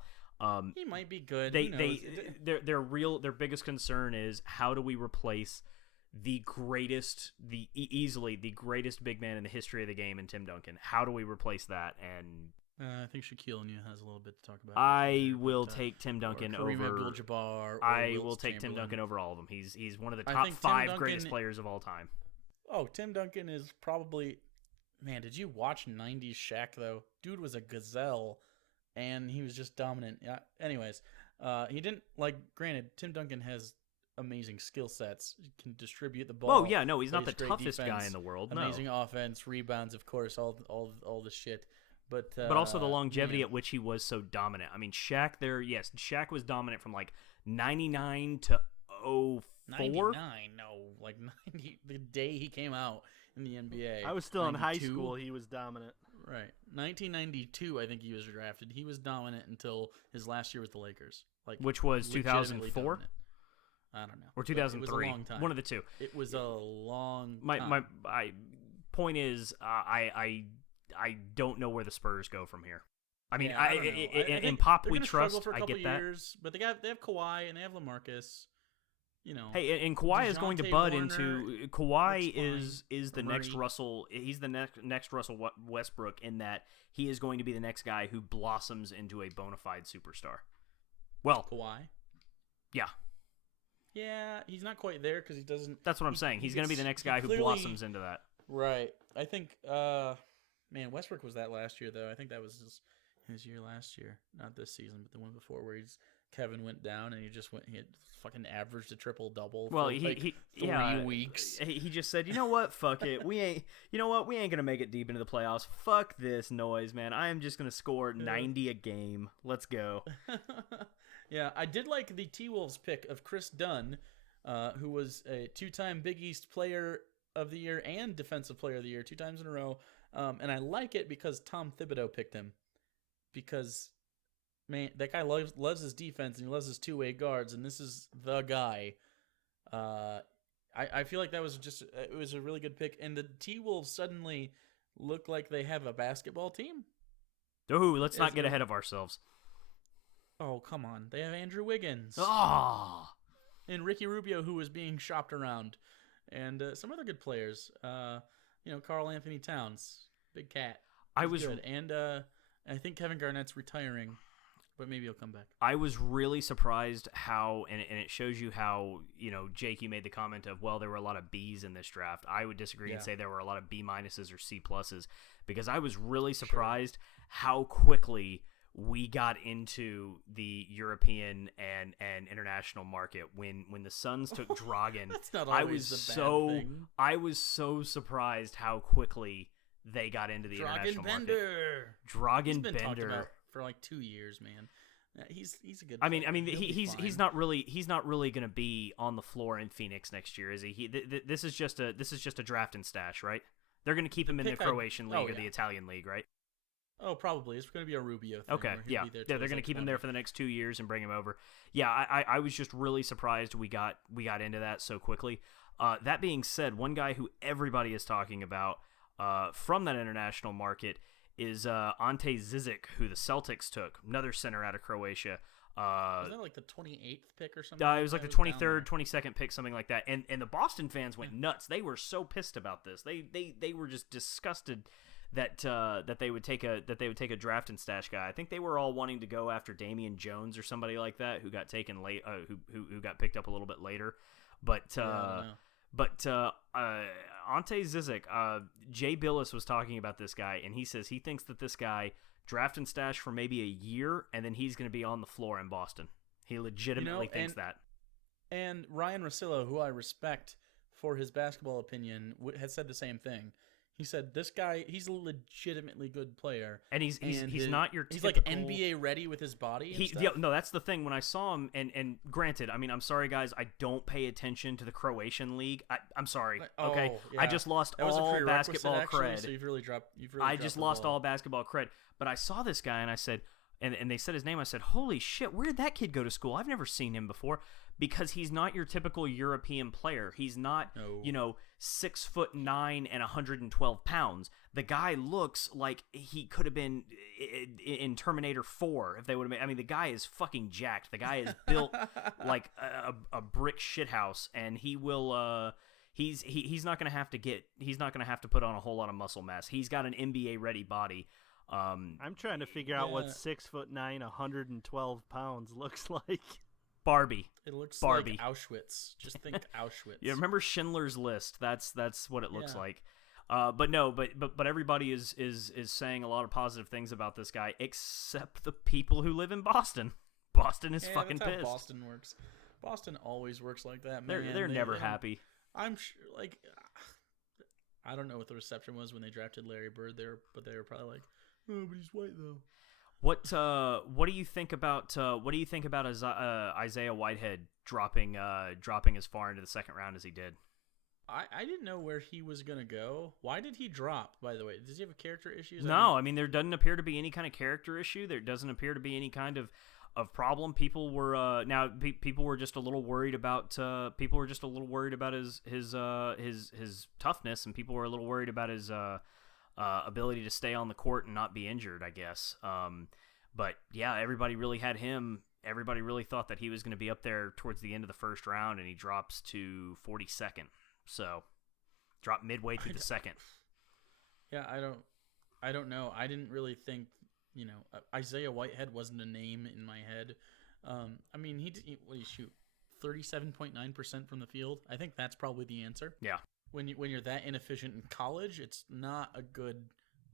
He might be good. Their biggest concern is, how do we replace easily the greatest big man in the history of the game in Tim Duncan? How do we replace that? And I think Shaquille O'Neal has a little bit to talk about. I will take Tim Duncan over Kareem Abdul-Jabbar. I will take Tim Duncan over all of them. He's one of the top 5 greatest players of all time. Oh, Tim Duncan is probably... Man, did you watch 90s Shaq, though? Dude was a gazelle, and he was just dominant. Yeah. Anyways, he didn't... Granted, Tim Duncan has amazing skill sets. He can distribute the ball. Oh, yeah, no, he's not the toughest guy in the world. Amazing offense, rebounds, of course, all the shit. But also the longevity at which he was so dominant. I mean, Shaq was dominant from 99 to 04. 99, no, 90. The day he came out in the NBA. I was still in high school. He was dominant. Right, 1992. I think he was drafted. He was dominant until his last year with the Lakers. Which was 2004. I don't know. Or 2003. It was a long time. One of the two. It was a long time. My point is, I don't know where the Spurs go from here. I mean, in Pop we trust. For a I couple get that. Years, but they have Kawhi and they have LaMarcus. Hey, and Kawhi is going to bud Warner, into. Kawhi is the Murray. next Russell. He's the next Russell Westbrook, in that he is going to be the next guy who blossoms into a bona fide superstar. Well, Kawhi. Yeah. Yeah, he's not quite there because he doesn't. That's what I'm saying. He's going to be the next guy who blossoms into that. Right. I think. Man, Westbrook was that last year, though. I think that was his year last year. Not this season, but the one before, where Kevin went down and he had fucking averaged a triple-double for he 3 weeks. He just said, you know what, fuck it. We ain't going to make it deep into the playoffs. Fuck this noise, man. I am just going to score 90 a game. Let's go. Yeah, I did like the T-Wolves pick of Chris Dunn, who was a 2-time Big East Player of the Year and Defensive Player of the Year 2 times in a row. And I like it because Tom Thibodeau picked him. Because, man, that guy loves his defense and he loves his two-way guards, and this is the guy. I feel like it was a really good pick. And the T-Wolves suddenly look like they have a basketball team. Ooh, let's not get ahead of ourselves. Oh, come on. They have Andrew Wiggins. Oh. And Ricky Rubio, who was being shopped around. And some other good players. Karl Anthony Towns, big cat. I He's was good. And I think Kevin Garnett's retiring, but maybe he'll come back. I was really surprised how, and it shows you how, Jake, you made the comment of, well, there were a lot of B's in this draft. I would disagree and say there were a lot of B minuses or C pluses, because I was really surprised how quickly we got into the European and international market when the Suns took Dragan. That's not always the bad thing. I was so surprised how quickly they got into the international market. Dragan He's been talked Bender about for like 2 years, man. He's a good player. I mean, he's not really going to be on the floor in Phoenix next year, is he? This is just a draft and stash, right? They're going to keep him in the Croatian league or the Italian league, right? Oh, probably. It's going to be a Rubio thing. Okay, yeah. They're going to keep him there for the next 2 years and bring him over. Yeah, I was just really surprised we got into that so quickly. That being said, one guy who everybody is talking about from that international market is Ante Zizic, who the Celtics took, another center out of Croatia. Was that like the 28th pick or something? It was like the 23rd, 22nd pick, something like that. And the Boston fans went nuts. They were so pissed about this. They were just disgusted that they would take a draft and stash guy. I think they were all wanting to go after Damian Jones or somebody like that, who got taken late, who got picked up a little bit later. But Ante Zizic, Jay Billis was talking about this guy, and he says he thinks that this guy draft and stash for maybe a year, and then he's going to be on the floor in Boston. He legitimately thinks that. And Ryan Russillo, who I respect for his basketball opinion, has said the same thing. He said this guy, he's a legitimately good player, and he's not your he's typical... like NBA ready with his body. No, that's the thing. When I saw him, and granted, I mean, I'm sorry guys, I don't pay attention to the Croatian league. I'm sorry, okay, yeah. I just lost all basketball cred. So you've really I just lost all basketball cred. But I saw this guy, and I said, and they said his name. I said, holy shit, where did that kid go to school? I've never seen him before. Because he's not your typical European player. He's not, 6'9" and 112 pounds. The guy looks like he could have been in Terminator 4 if they would have made. I mean, the guy is fucking jacked. The guy is built like a brick shithouse, and he will. He's not gonna have to put on a whole lot of muscle mass. He's got an NBA ready body. I'm trying to figure out what 6'9", 112 pounds looks like. Barbie. It looks Barbie. like Auschwitz. Just think Auschwitz. Yeah, remember Schindler's List? That's what it looks like. But everybody is saying a lot of positive things about this guy, except the people who live in Boston. Boston is fucking that's pissed. How Boston works. Boston always works like that, man. They're never happy. I'm sure. Like, I don't know what the reception was when they drafted Larry Bird there, but they were probably like, "Oh, but he's white though." What do you think about Isaiah Whitehead dropping as far into the second round as he did? I didn't know where he was gonna go. Why did he drop? By the way, does he have character issues? No, I mean there doesn't appear to be any kind of character issue. There doesn't appear to be any kind of problem. People were just a little worried about his toughness, and people were a little worried about his ability to stay on the court and not be injured, I guess. But yeah, everybody really had him. Everybody really thought that he was going to be up there towards the end of the first round, and he drops to 42nd. So, dropped midway through the second. Yeah, I don't know. I didn't really think, Isaiah Whitehead wasn't a name in my head. I mean, what did he shoot? 37.9% from the field. I think that's probably the answer. Yeah. When you're that inefficient in college, it's not a good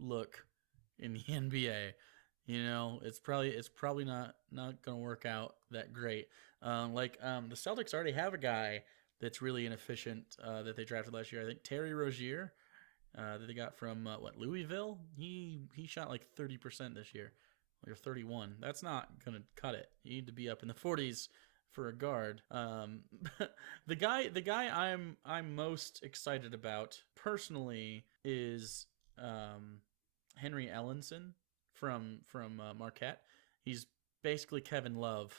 look in the NBA. It's probably not going to work out that great. The Celtics already have a guy that's really inefficient that they drafted last year. I think Terry Rozier that they got from Louisville. He shot like 30% this year, or 31. That's not going to cut it. You need to be up in the 40s for a guard. The guy I'm most excited about personally is Henry Ellenson from Marquette. He's basically Kevin Love,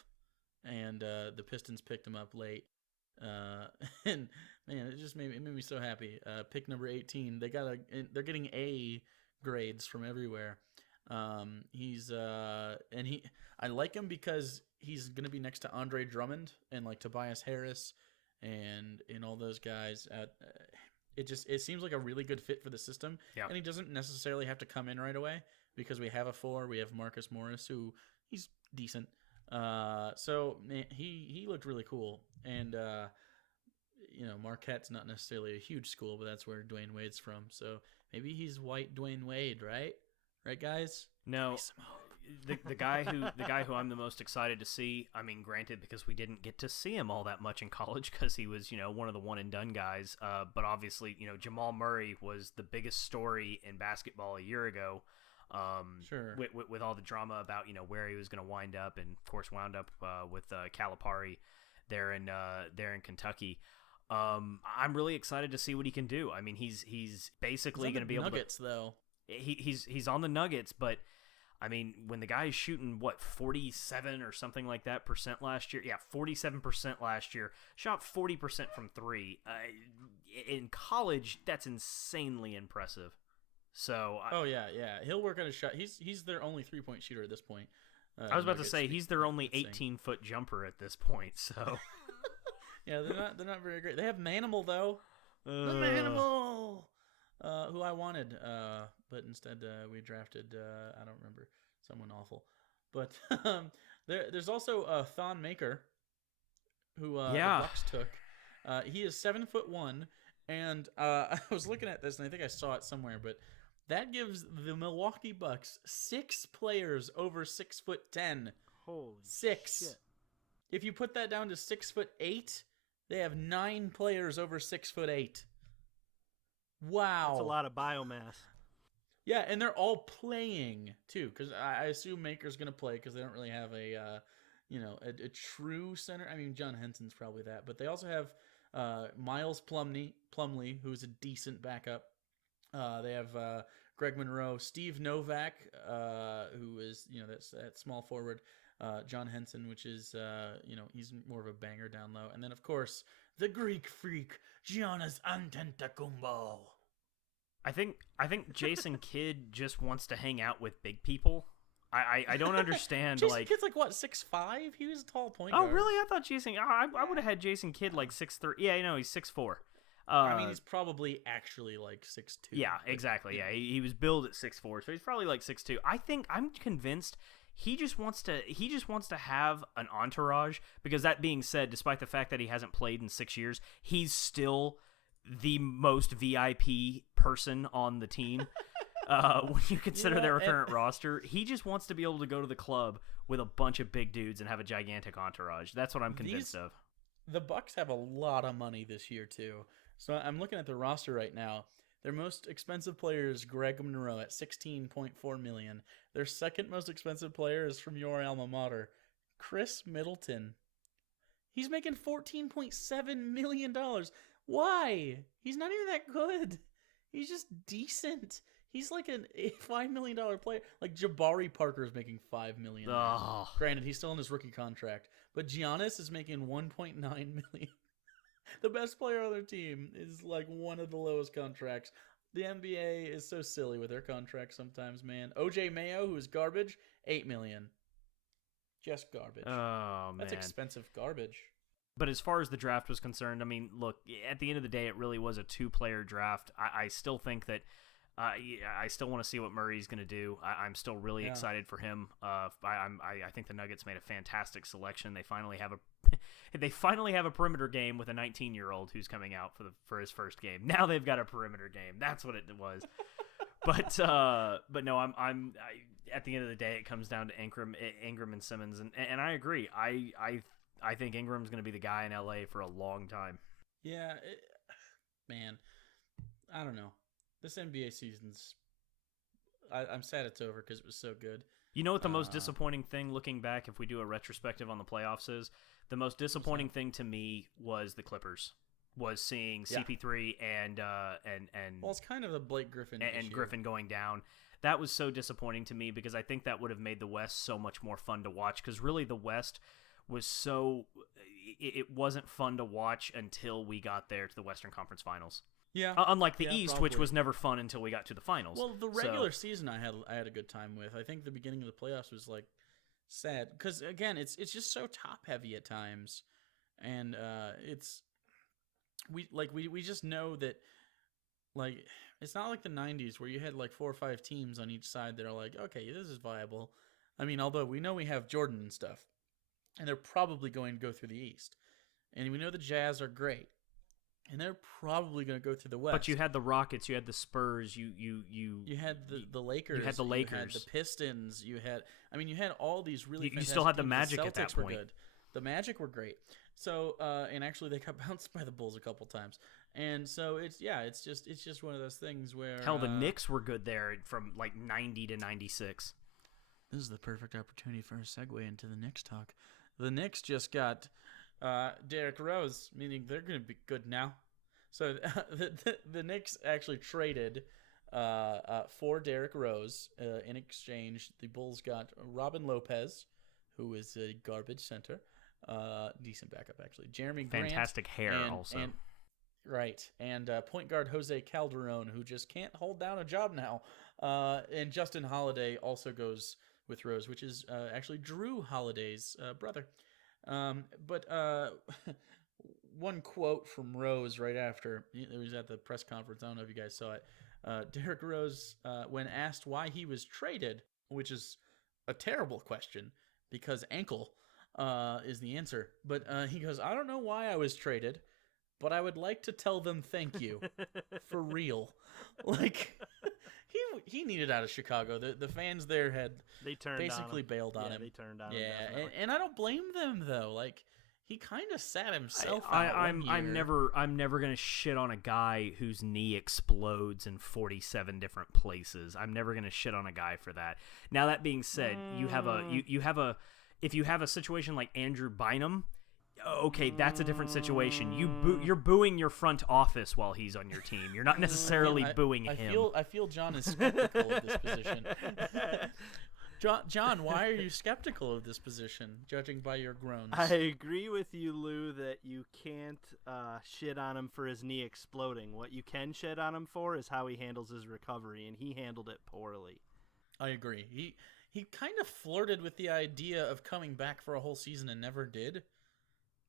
and the Pistons picked him up late. And man, it made me so happy. Pick number 18. They're getting A grades from everywhere. I like him because he's going to be next to Andre Drummond and like Tobias Harris and all those guys. it seems like a really good fit for the system. Yeah. And he doesn't necessarily have to come in right away because we have a 4. We have Marcus Morris, who he's decent. So man, he looked really cool. And Marquette's not necessarily a huge school, but that's where Dwayne Wade's from. So maybe he's white Dwayne Wade, right? Right, guys? No. The guy who I'm the most excited to see, I mean, granted, because we didn't get to see him all that much in college because he was, one of the one and done guys. But obviously, Jamal Murray was the biggest story in basketball a year ago. Sure. With all the drama about where he was going to wind up, and of course wound up with Calipari there in Kentucky. I'm really excited to see what he can do. I mean, he's basically going to be able to. Nuggets, though. He's on the Nuggets, but I mean, when the guy is shooting 47 or something like that % last year, 47% last year, shot 40% from 3. In college, that's insanely impressive. So he'll work on his shot. He's their only 3-point shooter at this point. I was about to say he's their only 18-foot jumper at this point. So yeah, they're not very great. They have Manimal though. The Manimal, who I wanted, but instead we drafted I don't remember, someone awful. But there's also Thon Maker, who the Bucks took. He is 7'1", and I was looking at this and I think I saw it somewhere, but that gives the Milwaukee Bucks 6 players over 6'10". Holy 6. shit. If you put that down to 6'8", they have 9 players over 6'8". Wow, that's a lot of biomass. Yeah, and they're all playing too, because I assume Maker's gonna play because they don't really have a true center. I mean, John Henson's probably that, but they also have Miles Plumlee, who's a decent backup. They have Greg Monroe, Steve Novak, who is that small forward. John Henson, which is he's more of a banger down low, and then of course the Greek freak Giannis Antetokounmpo. I think Jason Kidd just wants to hang out with big people. I don't understand. Jason Kidd's like what, 6'5"? He was a tall point guard. Oh really? I thought Jason. I would have had Jason Kidd like 6'3". Yeah, he's 6'4". I mean, he's probably actually like 6'2". Yeah, exactly. Yeah, he was billed at 6'4", so he's probably like 6'2". I'm convinced he just wants to have an entourage, because that being said, despite the fact that he hasn't played in 6 years, he's still the most VIP person on the team. When you consider their current roster, he just wants to be able to go to the club with a bunch of big dudes and have a gigantic entourage. That's what I'm convinced of. The Bucks have a lot of money this year too. So I'm looking at the roster right now. Their most expensive player is Greg Monroe at $16.4 million. Their second most expensive player is from your alma mater, Chris Middleton. He's making $14.7 million. Why? He's not even that good. He's just decent. He's like a $5 million player. Like Jabari Parker is making $5 million. Oh. Granted, he's still in his rookie contract. But Giannis is making $1.9 million. The best player on their team is like one of the lowest contracts. The NBA is so silly with their contracts sometimes, man. OJ Mayo, who is garbage, $8 million. Just garbage. Oh, man. That's expensive garbage. But as far as the draft was concerned, I mean, look, at the end of the day, it really was a 2-player draft. I still think that I still want to see what Murray's going to do. I'm still really excited for him. I think the Nuggets made a fantastic selection. They finally have a perimeter game with a 19-year-old who's coming out for his first game. Now they've got a perimeter game. That's what it was. But no, I'm at the end of the day, it comes down to Ingram and Simmons, and I agree. I think Ingram's going to be the guy in LA for a long time. Yeah, man, I don't know. This NBA season's, I'm sad it's over because it was so good. You know what the most disappointing thing, looking back, if we do a retrospective on the playoffs, is? The most disappointing thing to me was the Clippers. Was seeing CP3 and well, it's kind of the Blake Griffin and Griffin going down. That was so disappointing to me, because I think that would have made the West so much more fun to watch. Because really, the West was it wasn't fun to watch until we got there to the Western Conference Finals. Yeah. Unlike the East, probably. Which was never fun until we got to the finals. Well, the regular season I had a good time with. I think the beginning of the playoffs was like sad because again, it's just so top heavy at times, and we just know that like it's not like the 90s where you had like 4 or 5 teams on each side that are like, okay, this is viable. I mean, although we know we have Jordan and stuff, and they're probably going to go through the East. And we know the Jazz are great. And they're probably going to go through the West. But you had the Rockets, you had the Spurs, you had the Lakers, you had the Lakers, you had the Pistons, you had all these really. You still had the teams. Magic The at that Celtics were point. good. The Magic were great. So and actually they got bounced by the Bulls a couple times. And so it's just one of those things where hell, the Knicks were good there from like 90 to 96. This is the perfect opportunity for a segue into the Knicks talk. The Knicks just got Derrick Rose, meaning they're going to be good now. So the Knicks actually traded for Derrick Rose in exchange. The Bulls got Robin Lopez, who is a garbage center, decent backup actually. Jeremy Grant, fantastic hair also. And point guard Jose Calderon, who just can't hold down a job now. And Justin Holiday also goes with Rose, which is actually Drew Holiday's brother. But one quote from Rose right after, it was at the press conference, I don't know if you guys saw it, Derrick Rose, when asked why he was traded, which is a terrible question because ankle is the answer, but he goes, I don't know why I was traded, but I would like to tell them thank you. For real. Like, he needed out of Chicago. The fans there had basically bailed on him. They turned on him. Yeah, and I don't blame them though. Like, he kind of sat himself out. I'm never gonna shit on a guy whose knee explodes in 47 different places. I'm never gonna shit on a guy for that. Now that being said, you have a if you have a situation like Andrew Bynum, okay, that's a different situation. You're booing your front office while he's on your team. You're not necessarily booing him. I feel John is skeptical of this position. John, why are you skeptical of this position, judging by your groans? I agree with you, Lou, that you can't shit on him for his knee exploding. What you can shit on him for is how he handles his recovery, and he handled it poorly. I agree. He kind of flirted with the idea of coming back for a whole season and never did.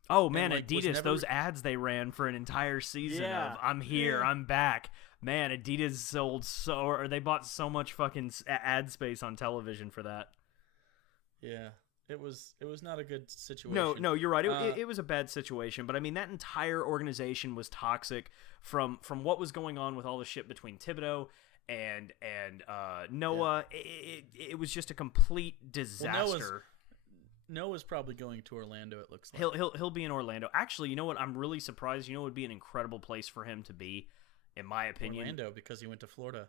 Oh man, Adidas, those ads they ran for an entire season of I'm here, I'm back. Man, Adidas they bought so much fucking ad space on television for that. Yeah, it was not a good situation. No, you're right. It was a bad situation, but I mean that entire organization was toxic from what was going on with all the shit between Thibodeau and Noah. Yeah. It was just a complete disaster. Noah's probably going to Orlando, it looks like. He'll be in Orlando. Actually, you know what? I'm really surprised. You know what would be an incredible place for him to be, in my opinion? Orlando, because he went to Florida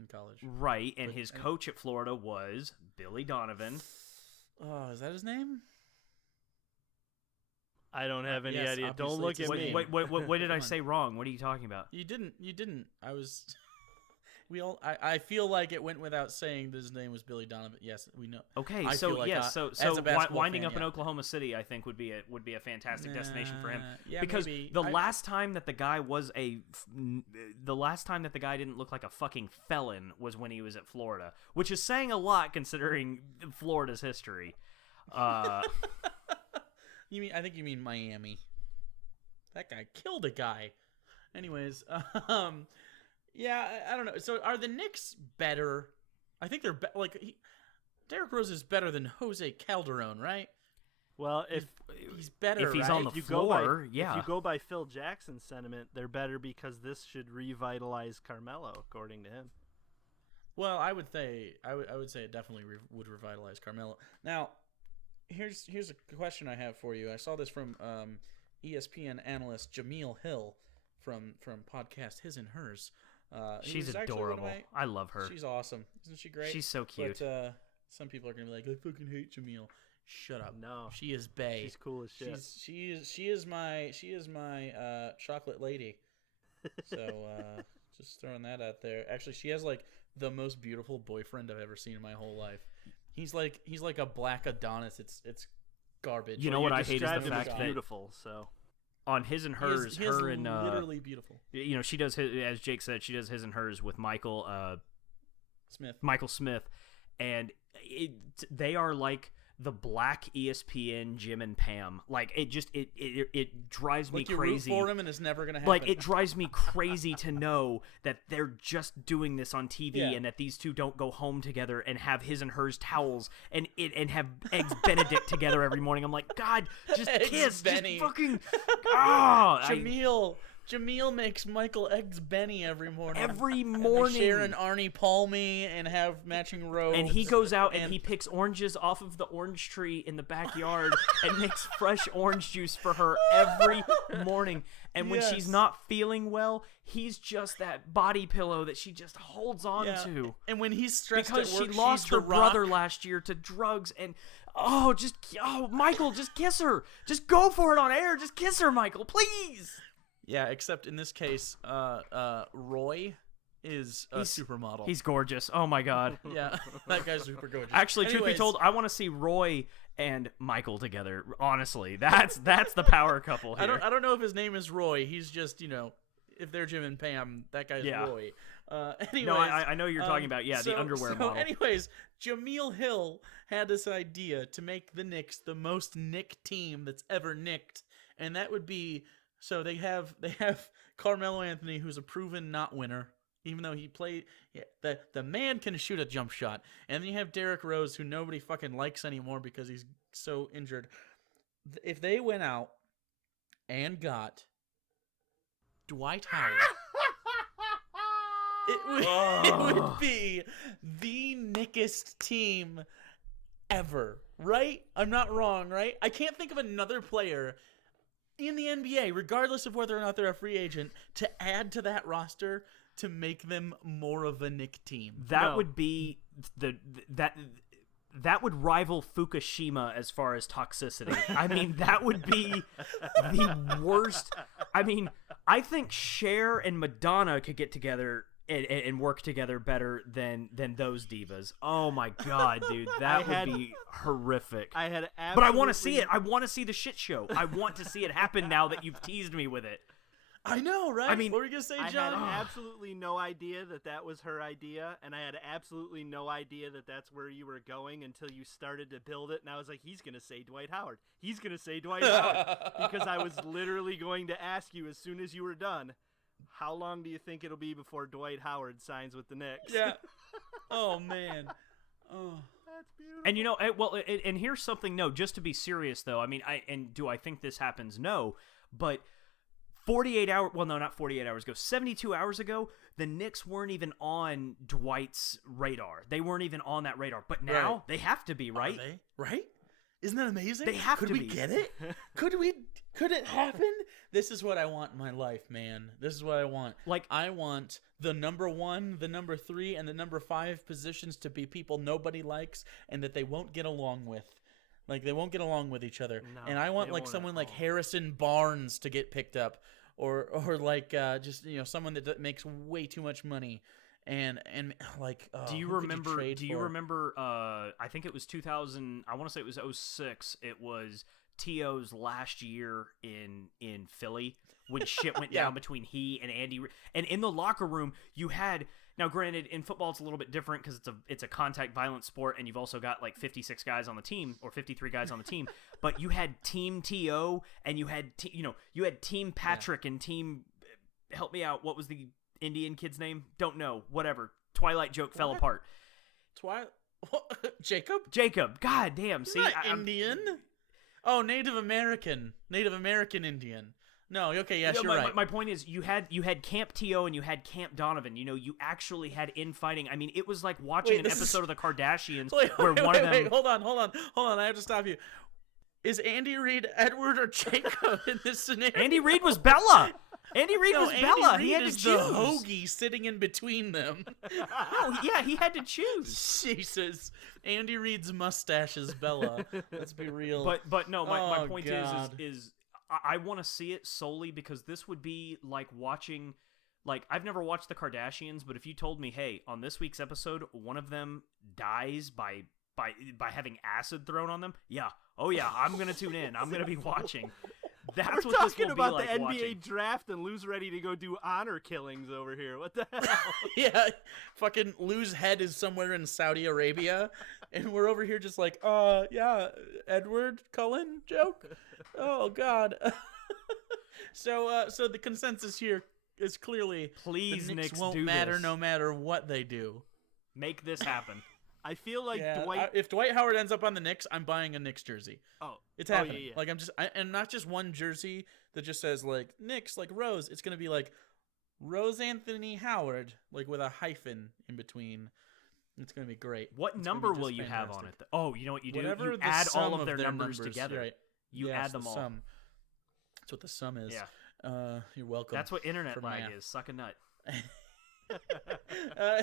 in college. Right, and his coach at Florida was Billy Donovan. Oh, is that his name? I don't have any idea. Don't look at me. Wait, what did I say wrong? What are you talking about? You didn't. I was... I feel like it went without saying that his name was Billy Donovan. Yes, we know. Okay, so winding up in Oklahoma City, I think would be a fantastic destination for him. Yeah, because maybe. the last time that the guy didn't look like a fucking felon was when he was at Florida, which is saying a lot considering Florida's history. I think you mean Miami. That guy killed a guy. Anyways, yeah, I don't know. So are the Knicks better? I think they're Derrick Rose is better than Jose Calderon, right? Well, if he's better, if he's right? on the floor, If you go by Phil Jackson's sentiment, they're better because this should revitalize Carmelo, according to him. Well, I would say it definitely would revitalize Carmelo. Now, here's a question I have for you. I saw this from ESPN analyst Jameel Hill from podcast His and Hers. She's adorable. I love her. She's awesome. Isn't she great? She's so cute. But some people are gonna be like, I fucking hate Jameel. Shut up. No, she is bae. She's cool as shit. She is my chocolate lady. So just throwing that out there. Actually, she has like the most beautiful boyfriend I've ever seen in my whole life. He's like a black Adonis. It's garbage. You know what I hate is the fact that beautiful. So. On His and Hers, he is literally beautiful. You know, she does as Jake said, she does His and Hers with Michael Smith, and they are like the black ESPN Jim and Pam. Like, it just it drives me like you crazy. root for him and it's never gonna happen. Like, it drives me crazy to know that they're just doing this on TV and that these two don't go home together and have his and hers towels and have eggs Benedict together every morning. I'm like, God, just Eggs kiss, Benny. just fucking. Jamil makes Michael eggs Benny every morning. Every And morning. they share an Arnie Palmy and have matching robes. And he goes out and he picks oranges off of the orange tree in the backyard and makes fresh orange juice for her every morning. And when she's not feeling well, he's just that body pillow that she just holds on to. And when he's stressed because at work, she lost she's her the brother Rock. last year to drugs and Michael, just kiss her. Just go for it on air. Just kiss her, Michael, please. Yeah, except in this case, Roy is a supermodel. He's gorgeous. Oh my God. Yeah, that guy's super gorgeous. Actually, truth be Anyways, told, I want to see Roy and Michael together. Honestly, that's the power couple here. I don't know if his name is Roy. He's just, if they're Jim and Pam, that guy's Roy. Anyways, no, I know you're talking about the underwear model. Anyways, Jameel Hill had this idea to make the Knicks the most Knick team that's ever nicked, and that would be. So they have Carmelo Anthony, who's a proven not winner, even though he played. Yeah, the man can shoot a jump shot, and then you have Derrick Rose, who nobody fucking likes anymore because he's so injured. If they went out and got Dwight Howard, it would be the Knickest team ever, right? I'm not wrong, right? I can't think of another player in the NBA, regardless of whether or not they're a free agent, to add to that roster to make them more of a Knick team. That would be that would rival Fukushima as far as toxicity. I mean, that would be the worst. I mean, I think Cher and Madonna could get together and work together better than those divas. Oh my God, dude, that would be horrific. But I want to see it. I want to see the shit show. I want to see it happen now that you've teased me with it. I know, right? I mean, what were you gonna say, John? I had absolutely no idea that was her idea, and I had absolutely no idea that that's where you were going until you started to build it. And I was like, he's gonna say Dwight Howard. He's gonna say Dwight Howard because I was literally going to ask you as soon as you were done. How long do you think it'll be before Dwight Howard signs with the Knicks? Yeah. Oh, man. Oh. That's beautiful. And and here's something. No, just to be serious though. I mean, do I think this happens? No, but 48 hours. Well, no, not 48 hours ago. 72 hours ago, the Knicks weren't even on Dwight's radar. They weren't even on that radar. But now they have to be, right? Are they? Right? Isn't that amazing? They have to be. Could we get it? Could it happen? This is what I want in my life, man. This is what I want. Like, I want the number 1, the number 3, and the number 5 positions to be people nobody likes and that they won't get along with. Like, they won't get along with each other. No, and I want, like, someone like Harrison Barnes to get picked up. Or like, just, someone that makes way too much money. And like, do you remember I think it was 2000, I want to say it was 2006. It was T.O.'s last year in Philly when shit went down between he and Andy. And in the locker room, you had, now granted, in football it's a little bit different because it's a contact violent sport, and you've also got like 56 guys on the team or 53 guys on the team. But you had Team T.O. and you had you had Team Patrick and Team, help me out, what was the Indian kid's name? Don't know. Whatever. Twilight joke fell apart. Jacob. God damn. See, Indian. Oh, Native American Indian. No, okay, yes, you're right. My point is, you had Camp T.O. and you had Camp Donovan. You actually had infighting. I mean, it was like watching an episode of the Kardashians where one of them. Wait, hold on. I have to stop you. Is Andy Reid Edward or Jacob in this scenario? Andy Reid was Bella. Andy Reid was Bella. Reid he had to is choose. The hoagie sitting in between them. Oh, yeah, he had to choose. Jesus. Andy Reid's mustache is Bella. Let's be real. But no, my point is I want to see it solely because this would be like watching, like, I've never watched the Kardashians, but if you told me, hey, on this week's episode, one of them dies by having acid thrown on them, yeah. Oh, yeah, I'm going to tune in. I'm going to be watching. That's We're what this talking will about be like the NBA watching. draft, and Lou's ready to go do honor killings over here. What the hell? Yeah, fucking Lou's head is somewhere in Saudi Arabia, and we're over here just like, yeah, Edward Cullen joke. Oh God. So the consensus here is clearly Please, the Knicks Knicks, won't do matter this. no matter what they do. Make this happen. I feel like Yeah, Dwight. if Dwight Howard ends up on the Knicks, I'm buying a Knicks jersey. Oh, It's oh, happening. yeah. Like and not just one jersey that just says like Knicks, like Rose. It's gonna be like Rose Anthony Howard, like with a hyphen in between. It's gonna be great. What It's number gonna be will just you have on fantastic. it? Oh, you know what you do? Whatever You the add sum all of their numbers together. Right. You Yes, add them the all. Sum. That's what the sum is. Yeah. You're welcome. That's what internet for lag math. is. Suck a nut.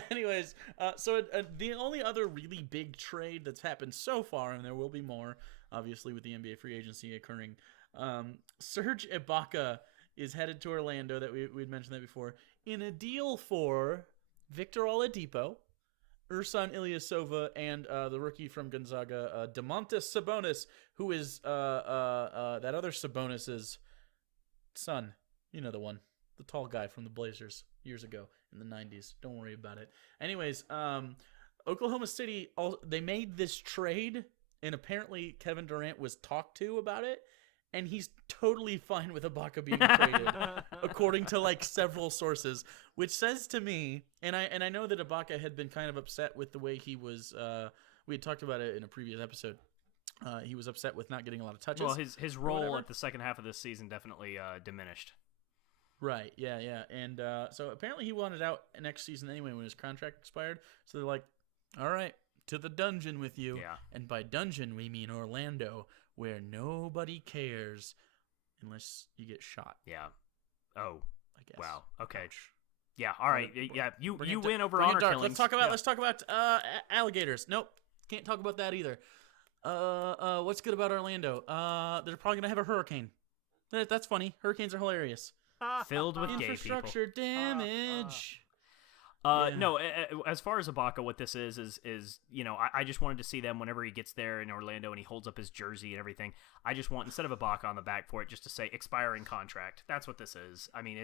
Anyways, so the only other really big trade that's happened so far, and there will be more, obviously, with the NBA free agency occurring, Serge Ibaka is headed to Orlando. That we'd mentioned that before, in a deal for Victor Oladipo, Ersan Ilyasova, and the rookie from Gonzaga, Domantas Sabonis, who is that other Sabonis's son. You know the one, the tall guy from the Blazers years ago in the 90s. Don't worry about it. Anyways, Oklahoma City, they made this trade, and apparently Kevin Durant was talked to about it, and he's totally fine with Ibaka being traded, according to like several sources, which says to me, and I know that Ibaka had been kind of upset with the way he was. We had talked about it in a previous episode. He was upset with not getting a lot of touches. Well, his role at the second half of this season definitely diminished. Right, yeah. And so apparently he wanted out next season anyway when his contract expired. So they're like, all right, to the dungeon with you. Yeah. And by dungeon, we mean Orlando, where nobody cares unless you get shot, Yeah. Oh. I guess. Wow. Okay. Ouch. Yeah. All right. Yeah. You Bring you it win over bring it honor dark. killings. Let's talk about alligators. Nope. Can't talk about that either. What's good about Orlando? They're probably going to have a hurricane. That's funny. Hurricanes are hilarious. Filled with gay people. Infrastructure damage. No, as far as Ibaka, what this is I just wanted to see them whenever he gets there in Orlando and he holds up his jersey and everything. I just want, instead of Ibaka on the back for it, just to say expiring contract. That's what this is. I mean,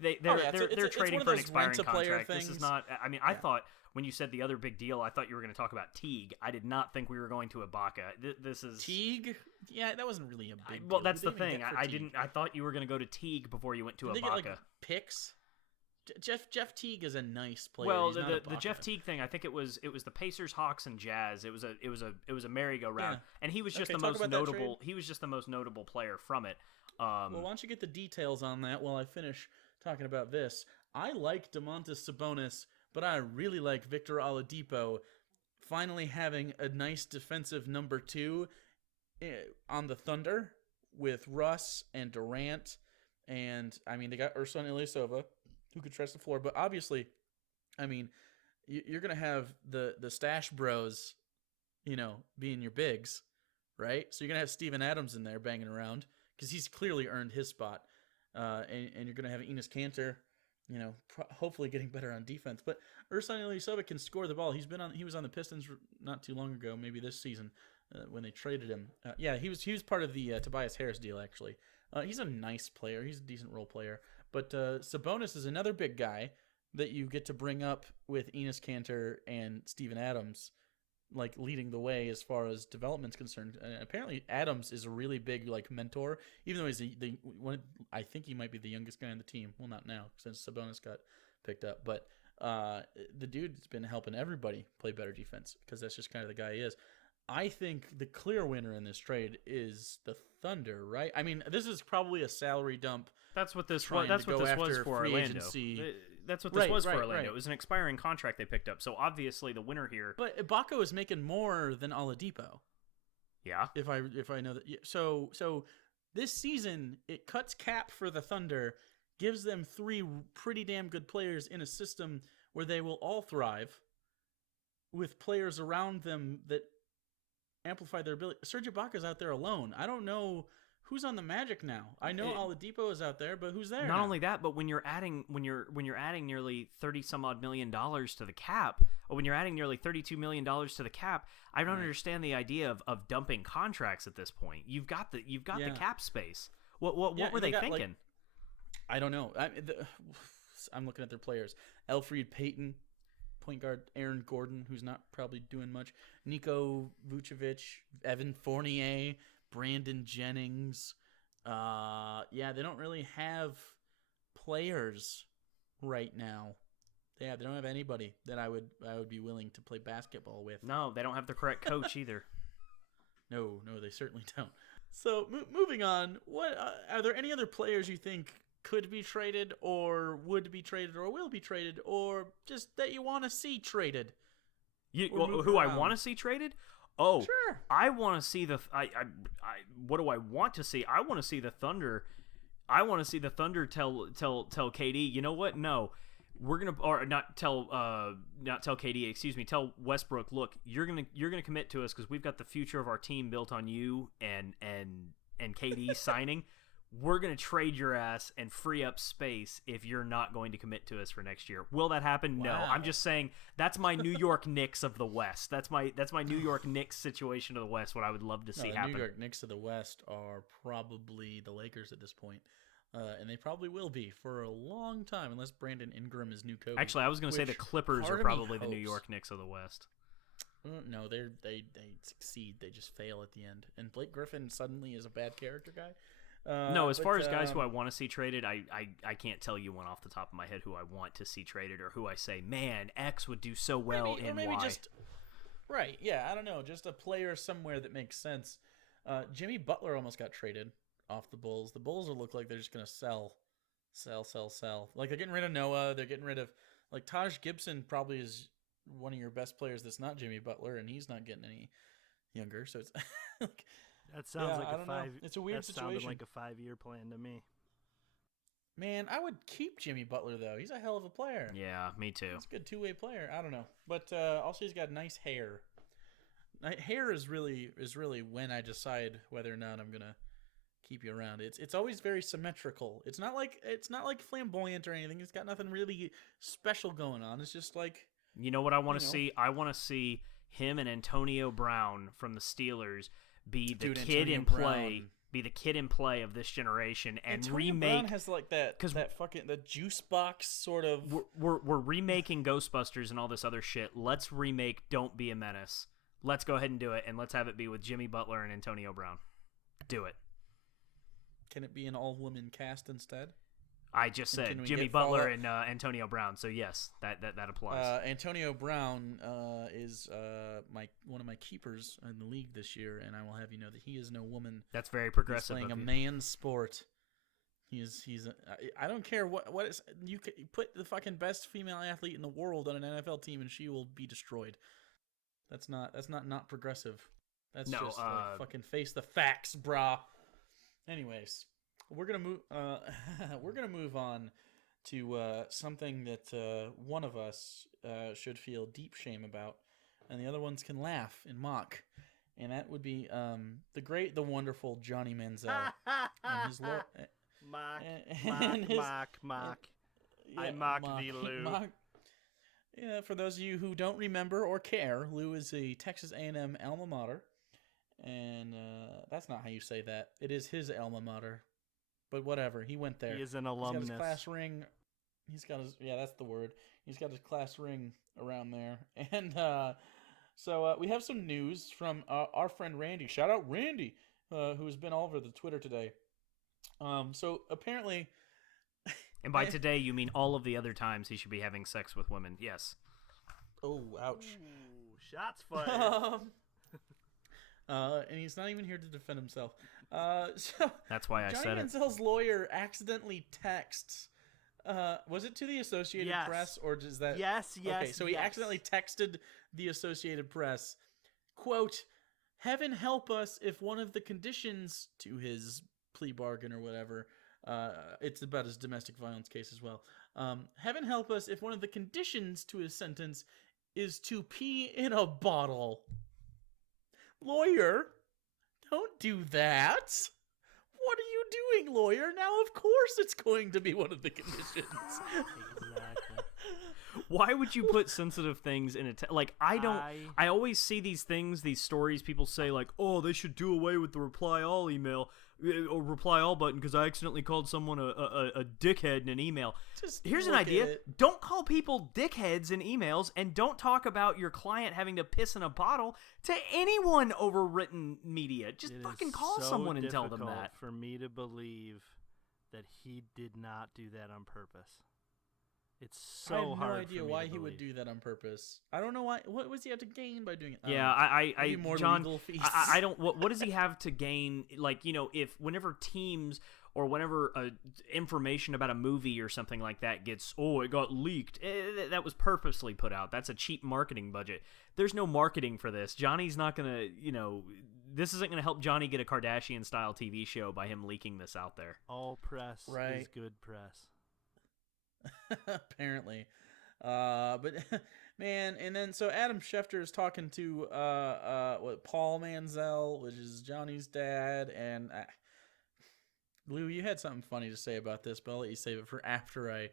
they're trading for an expiring contract. This is not. I mean, I thought when you said the other big deal, I thought you were going to talk about Teague. I did not think we were going to Ibaka. This is Teague. Yeah, that wasn't really a big. Well, deal. that's the What did they thing. even get for I Teague? didn't. I thought you were going to go to Teague before you went to Did they Ibaka. get like picks? Jeff Teague is a nice player. Well, He's not the Ibaka. Jeff Teague thing, I think it was the Pacers, Hawks, and Jazz. It was a merry-go-round, Yeah. and he was just Okay, the talk most about that notable. He was just the most notable player from it. Well, why don't you get the details on that while I finish talking about this? I like Domantas Sabonis, but I really like Victor Oladipo finally having a nice defensive number 2 on the Thunder with Russ and Durant. And, I mean, they got Ersan Ilyasova, who could stretch the floor. But obviously, I mean, you're going to have the stash bros, being your bigs, right? So you're going to have Steven Adams in there banging around because he's clearly earned his spot. And you're going to have Enes Kanter, hopefully getting better on defense. But Ersan Ilyasova can score the ball. He was on the Pistons not too long ago, maybe this season, when they traded him. He was part of the Tobias Harris deal, actually. He's a nice player. He's a decent role player. But Sabonis is another big guy that you get to bring up with Enes Kanter and Steven Adams, like leading the way as far as development's concerned. Apparently, Adams is a really big mentor, even though he's I think he might be the youngest guy on the team. Well, not now since Sabonis got picked up, but the dude's been helping everybody play better defense because that's just kind of the guy he is. I think the clear winner in this trade is the Thunder, right? I mean, this is probably a salary dump. That's what this trying was. That's to what go this was after for free Orlando. agency. That's what this was for Orlando. Right. It was an expiring contract they picked up. So obviously the winner here. But Ibaka is making more than Oladipo. Yeah. If I know that. So this season it cuts cap for the Thunder, gives them 3 pretty damn good players in a system where they will all thrive, with players around them that amplify their ability. Serge Ibaka's out there alone. I don't know who's on the Magic now? I know Oladipo is out there, but who's there? Not now? only that, but when you're adding nearly $30-some-odd million to the cap, or when you're adding nearly $32 million to the cap, I don't understand the idea of dumping contracts at this point. You've got the cap space. What were they thinking? I don't know. I'm looking at their players. Elfrid Payton, point guard. Aaron Gordon, who's not probably doing much. Niko Vucevic, Evan Fournier, Brandon Jennings. They don't really have players right now. They don't have anybody that I would be willing to play basketball with. No, they don't have the correct coach either. No, they certainly don't. So moving on, what are there any other players you think could be traded, or would be traded, or will be traded, or just that you want to see traded? Who I want to see traded? Oh, sure. I want to see what do I want to see? I want to see the Thunder. I want to see the Thunder tell KD, you know what? No, we're gonna, or not tell KD. Excuse me. Tell Westbrook, look, you're gonna commit to us because we've got the future of our team built on you and KD signing. We're going to trade your ass and free up space if you're not going to commit to us for next year. Will that happen? No. I'm just saying that's my New York Knicks of the West. That's my New York Knicks situation of the West, what I would love to see happen. The New York Knicks of the West are probably the Lakers at this point. And they probably will be for a long time, unless Brandon Ingram is new coach. Actually, I was going to say the Clippers are probably the New York Knicks of the West. No, they succeed. They just fail at the end. And Blake Griffin suddenly is a bad character guy. No, as far as guys who I want to see traded, I can't tell you one off the top of my head who I want to see traded or who I say, man, X would do so well in Y. Right, yeah, I don't know, just a player somewhere that makes sense. Jimmy Butler almost got traded off the Bulls. The Bulls will look like they're just going to sell. Like, they're getting rid of Noah. They're getting rid of, like, Taj Gibson probably is one of your best players that's not Jimmy Butler, and he's not getting any younger, so it's like... That sounds like It's a weird situation. Sounded like a 5-year plan to me. Man, I would keep Jimmy Butler though. He's a hell of a player. Yeah, me too. He's a good two-way player. I don't know, but also he's got nice hair. Hair is really when I decide whether or not I'm gonna keep you around. It's always very symmetrical. It's not like flamboyant or anything. It's got nothing really special going on. It's just like, you know what I want to see? I want to see him and Antonio Brown from the Steelers be the kid in play of this generation and Antonio remake. Brown has like that fucking the juice box sort of. We're remaking Ghostbusters and all this other shit. Let's remake Don't Be a Menace. Let's go ahead and do it, and let's have it be with Jimmy Butler and Antonio Brown. Do it. Can it be an all-woman cast instead? I just said Jimmy Butler and Antonio Brown, so yes, that applies. Antonio Brown is one of my keepers in the league this year, and I will have you know that he is no woman. That's very progressive. He's playing a man's sport. I don't care what is, you could put the fucking best female athlete in the world on an NFL team, and she will be destroyed. That's not progressive. That's just like, fucking face the facts, brah. Anyways. We're gonna move on to something that one of us should feel deep shame about, and the other ones can laugh and mock, and that would be the great, the wonderful Johnny Manziel and his mock. I mock thee, Lou. Yeah, for those of you who don't remember or care, Lou is a Texas A&M alma mater, and that's not how you say that. It is his alma mater. But whatever, he went there. He is an alumnus. He's got his class ring. That's the word. He's got his class ring around there. And so we have some news from our friend Randy. Shout out Randy, who's been all over the Twitter today. So apparently... And by today, you mean all of the other times he should be having sex with women. Yes. Oh, ouch. Ooh, shots fired. And he's not even here to defend himself. So that's why I said it. Johnny Manziel's lawyer accidentally texts. Was it to the Associated Press or does that? Yes. Okay, so he accidentally texted the Associated Press, quote, "Heaven help us if one of the conditions to his plea bargain or whatever." It's about his domestic violence case as well. Heaven help us if one of the conditions to his sentence is to pee in a bottle. Lawyer, don't do that. what are you doing, lawyer? Now, of course it's going to be one of the conditions. Exactly. Why would you put sensitive things in a I always see these things, these stories people say like, oh, they should do away with the reply all email or reply all button because I accidentally called someone a dickhead in an email. Here's an idea. Don't call people dickheads in emails, and don't talk about your client having to piss in a bottle to anyone over written media. Just fucking call someone and tell them that. For me to believe that he did not do that on purpose. It's so hard. I have no idea why he would do that on purpose. I don't know why. What does he have to gain by doing it? I more John, legal fees. I don't. What does he have to gain? Like, if whenever teams or whenever information about a movie or something like that gets, it got leaked. That was purposely put out. That's a cheap marketing budget. There's no marketing for this. Johnny's not gonna. This isn't gonna help Johnny get a Kardashian style TV show by him leaking this out there. All press is good press. Apparently, but man, and then so Adam Schefter is talking to Paul Manziel, which is Johnny's dad, and Lou, you had something funny to say about this, but I'll let you save it for after I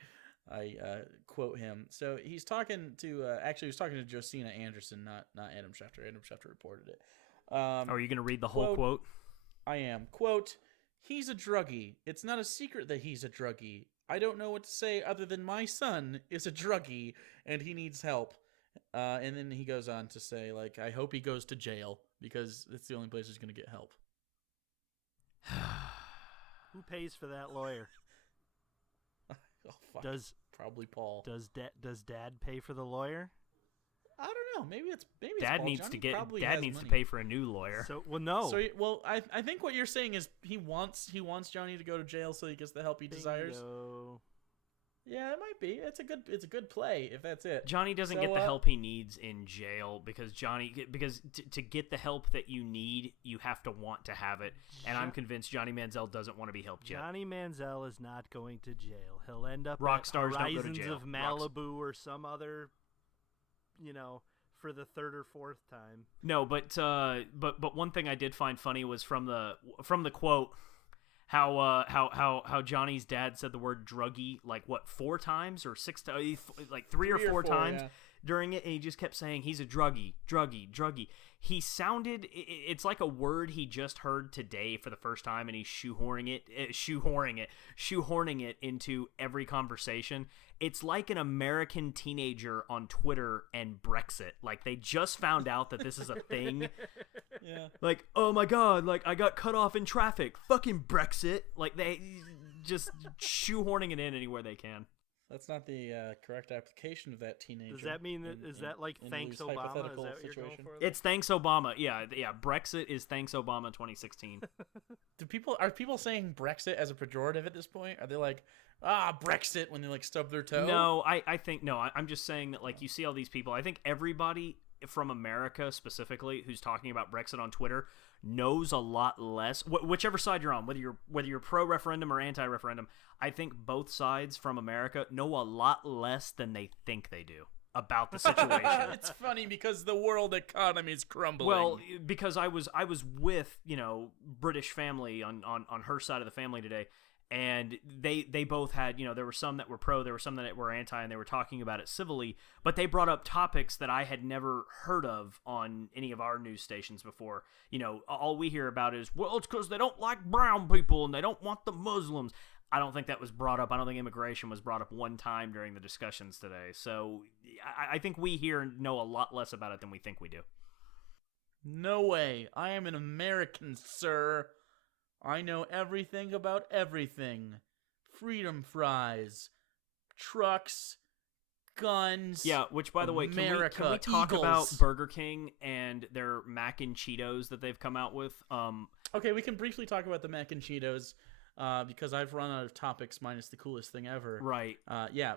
quote him. So he's talking to he was talking to Josina Anderson, not Adam Schefter. Adam Schefter reported it. Are you going to read the whole quote? I am. Quote, "He's a druggie. It's not a secret that he's a druggie. I don't know what to say other than my son is a druggie and he needs help." And then he goes on to say, like, I hope he goes to jail because it's the only place he's going to get help. Who pays for that lawyer? Oh, fuck. Probably Paul. Does Dad pay for the lawyer? I don't know. Maybe it's Dad Paul. needs Johnny to pay for a new lawyer. So no. So I think what you're saying is he wants Johnny to go to jail so he gets the help he desires. Yeah, it might be. It's a good play if that's it. Johnny doesn't get the help he needs in jail because to get the help that you need, you have to want to have it. And I'm convinced Johnny Manziel doesn't want to be helped yet. Johnny Manziel is not going to jail. He'll end up Rock at stars don't go to Horizons jail. of Malibu or some other, for the third or fourth time. No, but one thing I did find funny was from the quote. How Johnny's dad said the word druggie like 4 times or 6 times, like 3 or 4 times during it, and he just kept saying he's a druggie. He sounded, it's like a word he just heard today for the first time, and he's shoehorning it into every conversation. It's like an American teenager on Twitter and Brexit. Like, they just found out that this is a thing. Yeah. Like, oh my god, like, I got cut off in traffic. Fucking Brexit. Like, they just shoehorning it in anywhere they can. That's not the correct application of that teenager. Does that mean that is that like thanks Obama? Is that what you're going for? It's thanks Obama. Yeah. Brexit is thanks Obama 2016. Are people saying Brexit as a pejorative at this point? Are they like, Brexit when they like stub their toe? No, I think no. I'm just saying that like you see all these people. I think everybody from America specifically who's talking about Brexit on Twitter knows a lot less. Whichever side you're on, whether you're pro referendum or anti referendum, I think both sides from America know a lot less than they think they do about the situation. It's funny because the world economy is crumbling. Well, because I was with British family on her side of the family today. And they both had, there were some that were pro, there were some that were anti, and they were talking about it civilly. But they brought up topics that I had never heard of on any of our news stations before. All we hear about is, well, it's because they don't like brown people and they don't want the Muslims. I don't think that was brought up. I don't think immigration was brought up one time during the discussions today. So I think we here know a lot less about it than we think we do. No way. I am an American, sir. I know everything about everything. Freedom fries, trucks, guns. Yeah, which by the way, can we talk about Burger King and their mac and Cheetos that they've come out with? Okay, we can briefly talk about the mac and Cheetos because I've run out of topics minus the coolest thing ever. Right.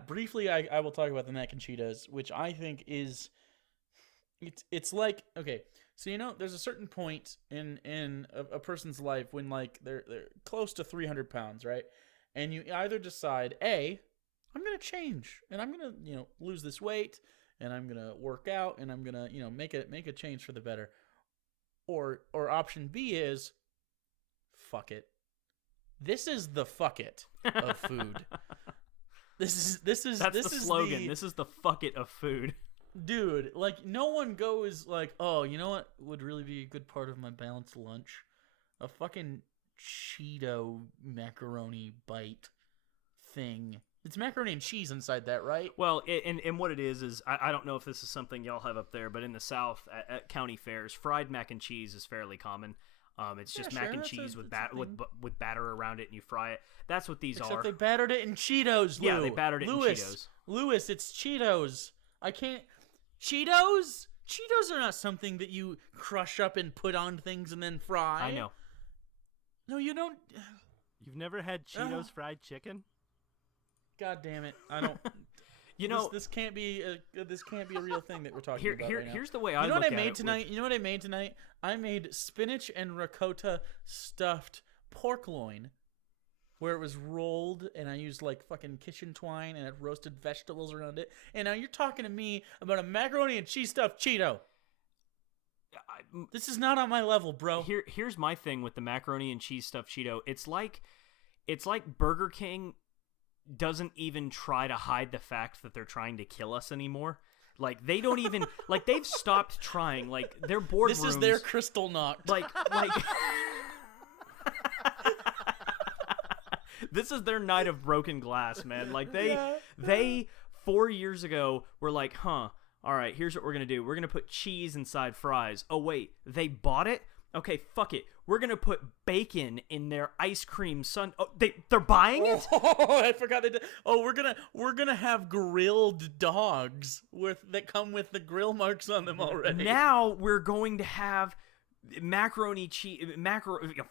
Briefly I will talk about the mac and Cheetos, which I think is it's like, okay, so there's a certain point in a person's life when like they're close to 300 pounds, right? And you either decide, A, I'm gonna change and I'm gonna lose this weight and I'm gonna work out and I'm gonna make a change for the better, or option B is fuck it, This is the fuck it of food. That's the slogan. This is the fuck it of food. Dude, like, no one goes like, oh, you know what would really be a good part of my balanced lunch? A fucking Cheeto macaroni bite thing. It's macaroni and cheese inside that, right? Well, and what it is I don't know if this is something y'all have up there, but in the South at county fairs, fried mac and cheese is fairly common. It's just mac and cheese with batter around it, and you fry it. That's what these are. Except they battered it in Cheetos, Lou. Yeah, they battered it in Cheetos. Lewis, it's Cheetos. I can't... Cheetos? Cheetos are not something that you crush up and put on things and then fry. I know. No, you don't... You've never had Cheetos fried chicken? God damn it! I don't. You know, this can't be a real thing that we're talking about right now. Here's the way I look at it. You know what I made tonight? I made spinach and ricotta stuffed pork loin, where it was rolled, and I used like fucking kitchen twine and had roasted vegetables around it. And now you're talking to me about a macaroni and cheese stuffed Cheeto. This is not on my level, bro. Here's my thing with the macaroni and cheese stuffed Cheeto. It's like Burger King doesn't even try to hide the fact that they're trying to kill us anymore. Like, they don't even like, they've stopped trying. Like, their boardrooms, this is their crystal knocked. Like this is their night of broken glass, man. Like, they 4 years ago were like, all right, here's what we're gonna do. We're gonna put cheese inside fries. Oh wait, they bought it? Okay, fuck it. We're gonna put bacon in their ice cream sun. Oh, they're buying it? Oh, I forgot they did. Oh, we're gonna have grilled dogs that come with the grill marks on them already. Now we're going to have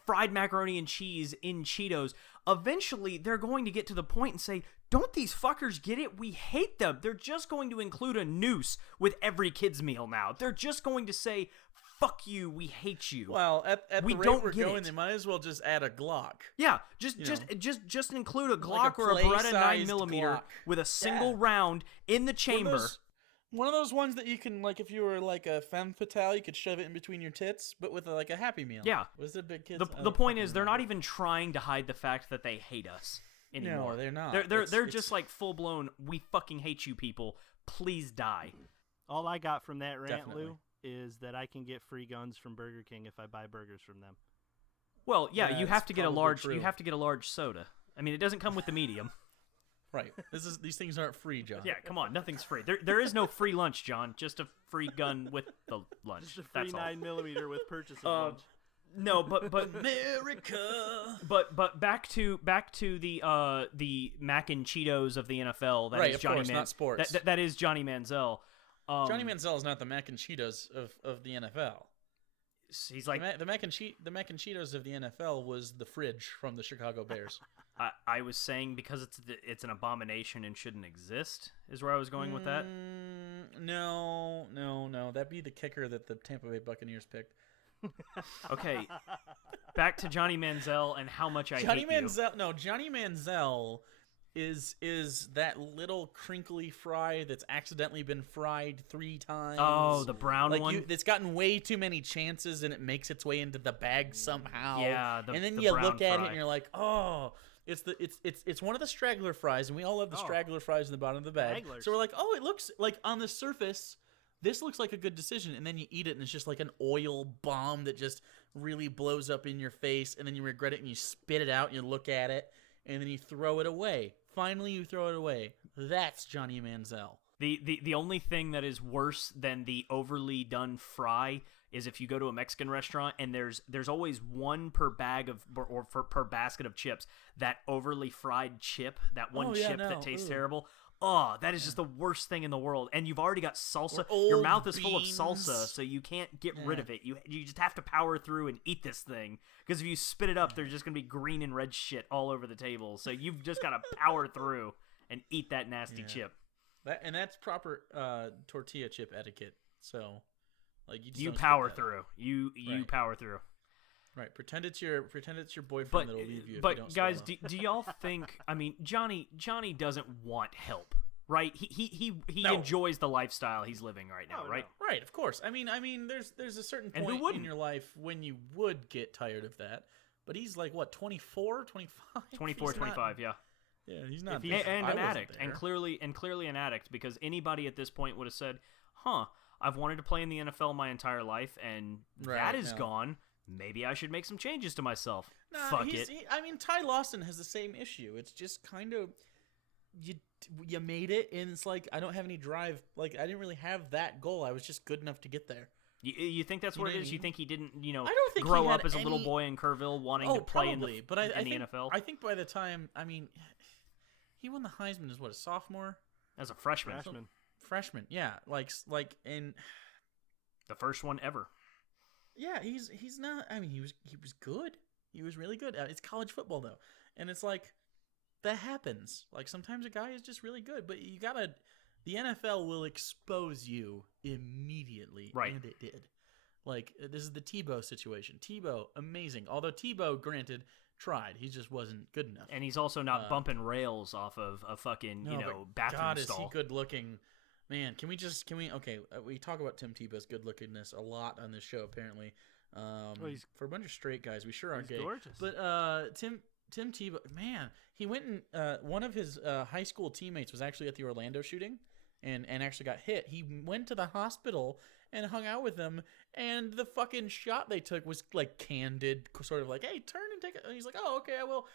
fried macaroni and cheese in Cheetos. Eventually, they're going to get to the point and say, don't these fuckers get it? We hate them. They're just going to include a noose with every kid's meal now. They're just going to say, fuck you, we hate you. Well, at the rate we're going, they might as well just add a Glock. Yeah, just include a Glock or a Beretta 9mm Glock with a single round in the chamber. One of those ones that you can, like, if you were like a femme fatale, you could shove it in between your tits, but with like a Happy Meal. Yeah. Was the big kids? The point is, they're not even trying to hide the fact that they hate us anymore. No, they're not. They're just like full blown. We fucking hate you, people. Please die. All I got from that rant, Definitely. Lou, is that I can get free guns from Burger King if I buy burgers from them. Well, yeah, you have to get a large. True. You have to get a large soda. I mean, it doesn't come with the medium. Right. These things aren't free, John. Yeah, come on, nothing's free. There is no free lunch, John. Just a free gun with the lunch. Just a free That's all. 9mm with purchase of lunch. No, but America. But back to the Mac and Cheetos of the NFL. That right, is of Johnny course, not sports. That is Johnny Manziel. Johnny Manziel is not the Mac and Cheetos of the NFL. He's like the Mac and Cheetos of the NFL was the fridge from the Chicago Bears. I was saying because it's an abomination and shouldn't exist is where I was going with that. No. That'd be the kicker that the Tampa Bay Buccaneers picked. Okay, back to Johnny Manziel and how much I hate you. No, Johnny Manziel is that little crinkly fry that's accidentally been fried 3 times. Oh, the brown one? It's gotten way too many chances and it makes its way into the bag somehow. Yeah, and then you look at it and you're like, oh, it's one of the straggler fries, and we all love the straggler fries in the bottom of the bag. Stragglers. So we're like, oh, it looks like on the surface, this looks like a good decision, and then you eat it and it's just like an oil bomb that just really blows up in your face, and then you regret it and you spit it out and you look at it and then you throw it away. Finally, you throw it away. That's Johnny Manziel. The only thing that is worse than the overly done fry is if you go to a Mexican restaurant and there's always one per bag of per basket of chips, that overly fried chip, that one chip that tastes terrible. Oh, that is just the worst thing in the world. And you've already got salsa. Your mouth is full of salsa, so you can't get rid of it. You just have to power through and eat this thing. Because if you spit it up, there's just going to be green and red shit all over the table. So you've just got to power through and eat that nasty chip. That's proper tortilla chip etiquette. So, like, you power through. You power through. Right, pretend it's your boyfriend that'll leave you. But guys, do y'all think? I mean, Johnny doesn't want help, right? He enjoys the lifestyle he's living right now, right? No. Right, of course. I mean, there's a certain point in your life when you would get tired of that. But he's like, what, 24, 25? 24, 25, yeah. Yeah, he's not. And an addict, and clearly an addict, because anybody at this point would have said, "Huh, I've wanted to play in the NFL my entire life, and that is gone. Maybe I should make some changes to myself." Fuck it. I mean, Ty Lawson has the same issue. It's just kind of you made it, and it's like I don't have any drive. Like I didn't really have that goal. I was just good enough to get there. You think that's what it is? You think he didn't, I don't think grow up as a little boy in Kerrville wanting to play in the NFL? I think by the time, he won the Heisman as what, a sophomore? As a freshman. Freshman, yeah. Like in the first one ever. Yeah, he's not. I mean, he was good. He was really good. It's college football though, and it's like that happens. Like sometimes a guy is just really good, but you gotta. The NFL will expose you immediately, right? And it did. Like this is the Tebow situation. Tebow, amazing. Although Tebow, granted, tried. He just wasn't good enough. And he's also not bumping rails off of a fucking bathroom God, stall. God, is he good looking? Man, can we okay, we talk about Tim Tebow's good lookingness a lot on this show apparently. For a bunch of straight guys, we sure are gay. Gorgeous. But Tim Tebow, man, he went and one of his high school teammates was actually at the Orlando shooting and actually got hit. He went to the hospital and hung out with them, and the fucking shot they took was like candid, sort of like, hey, turn and take it. And he's like, oh, okay, I will.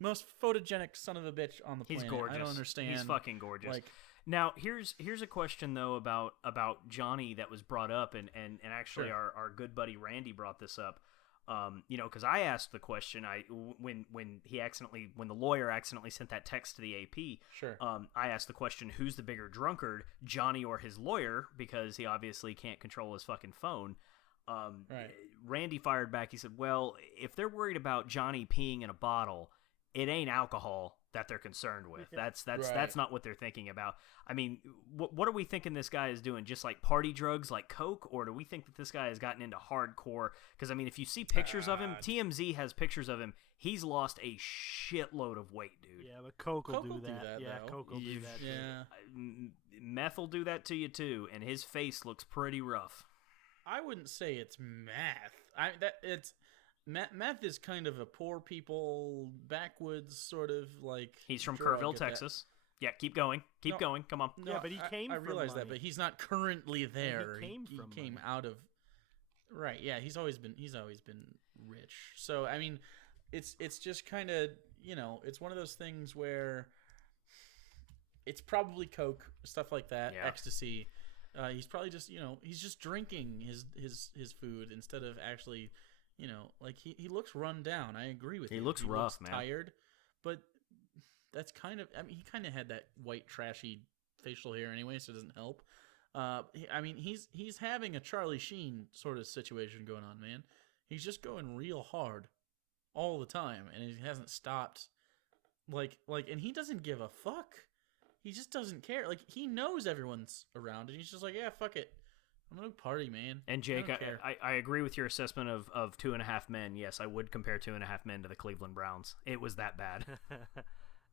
Most photogenic son of a bitch on the planet. He's gorgeous. I don't understand. He's fucking gorgeous. Like, now, here's a question, though, about Johnny that was brought up, and actually sure. our good buddy Randy brought this up. Because I asked the question, when the lawyer accidentally sent that text to the AP, sure. I asked the question, who's the bigger drunkard, Johnny or his lawyer, because he obviously can't control his fucking phone. Right. Randy fired back. He said, well, if they're worried about Johnny peeing in a bottle, it ain't alcohol that they're concerned with. That's not what they're thinking about. I mean, what are we thinking this guy is doing? Just like party drugs like coke, or do we think that this guy has gotten into hardcore? Because I mean, if you see pictures of him, TMZ has pictures of him. He's lost a shitload of weight, dude. Yeah, but coke will do that. Yeah, though. coke will do that. Yeah, meth will do that to you too, and his face looks pretty rough. I wouldn't say it's meth. Meth is kind of a poor people, backwoods sort of like. He's from drug Kerrville, Texas. Yeah, keep going. Keep going. Come on. No, yeah, but he came. I from realize money. that, but he's not currently there. He came out of. Right. Yeah. He's always been rich. So I mean, it's just kind of it's one of those things where. It's probably coke, stuff like that, ecstasy. He's probably just he's just drinking his food instead of actually. Like he looks run down. I agree with you. He looks rough, man. Tired, but that's kind of. I mean, he kind of had that white trashy facial hair anyway, so it doesn't help. I mean, he's having a Charlie Sheen sort of situation going on, man. He's just going real hard all the time, and he hasn't stopped. Like, and he doesn't give a fuck. He just doesn't care. Like, he knows everyone's around, and he's just like, yeah, fuck it. I'm gonna party, man. And Jake, I agree with your assessment of 2.5 Men. Yes, I would compare 2.5 Men to the Cleveland Browns. It was that bad.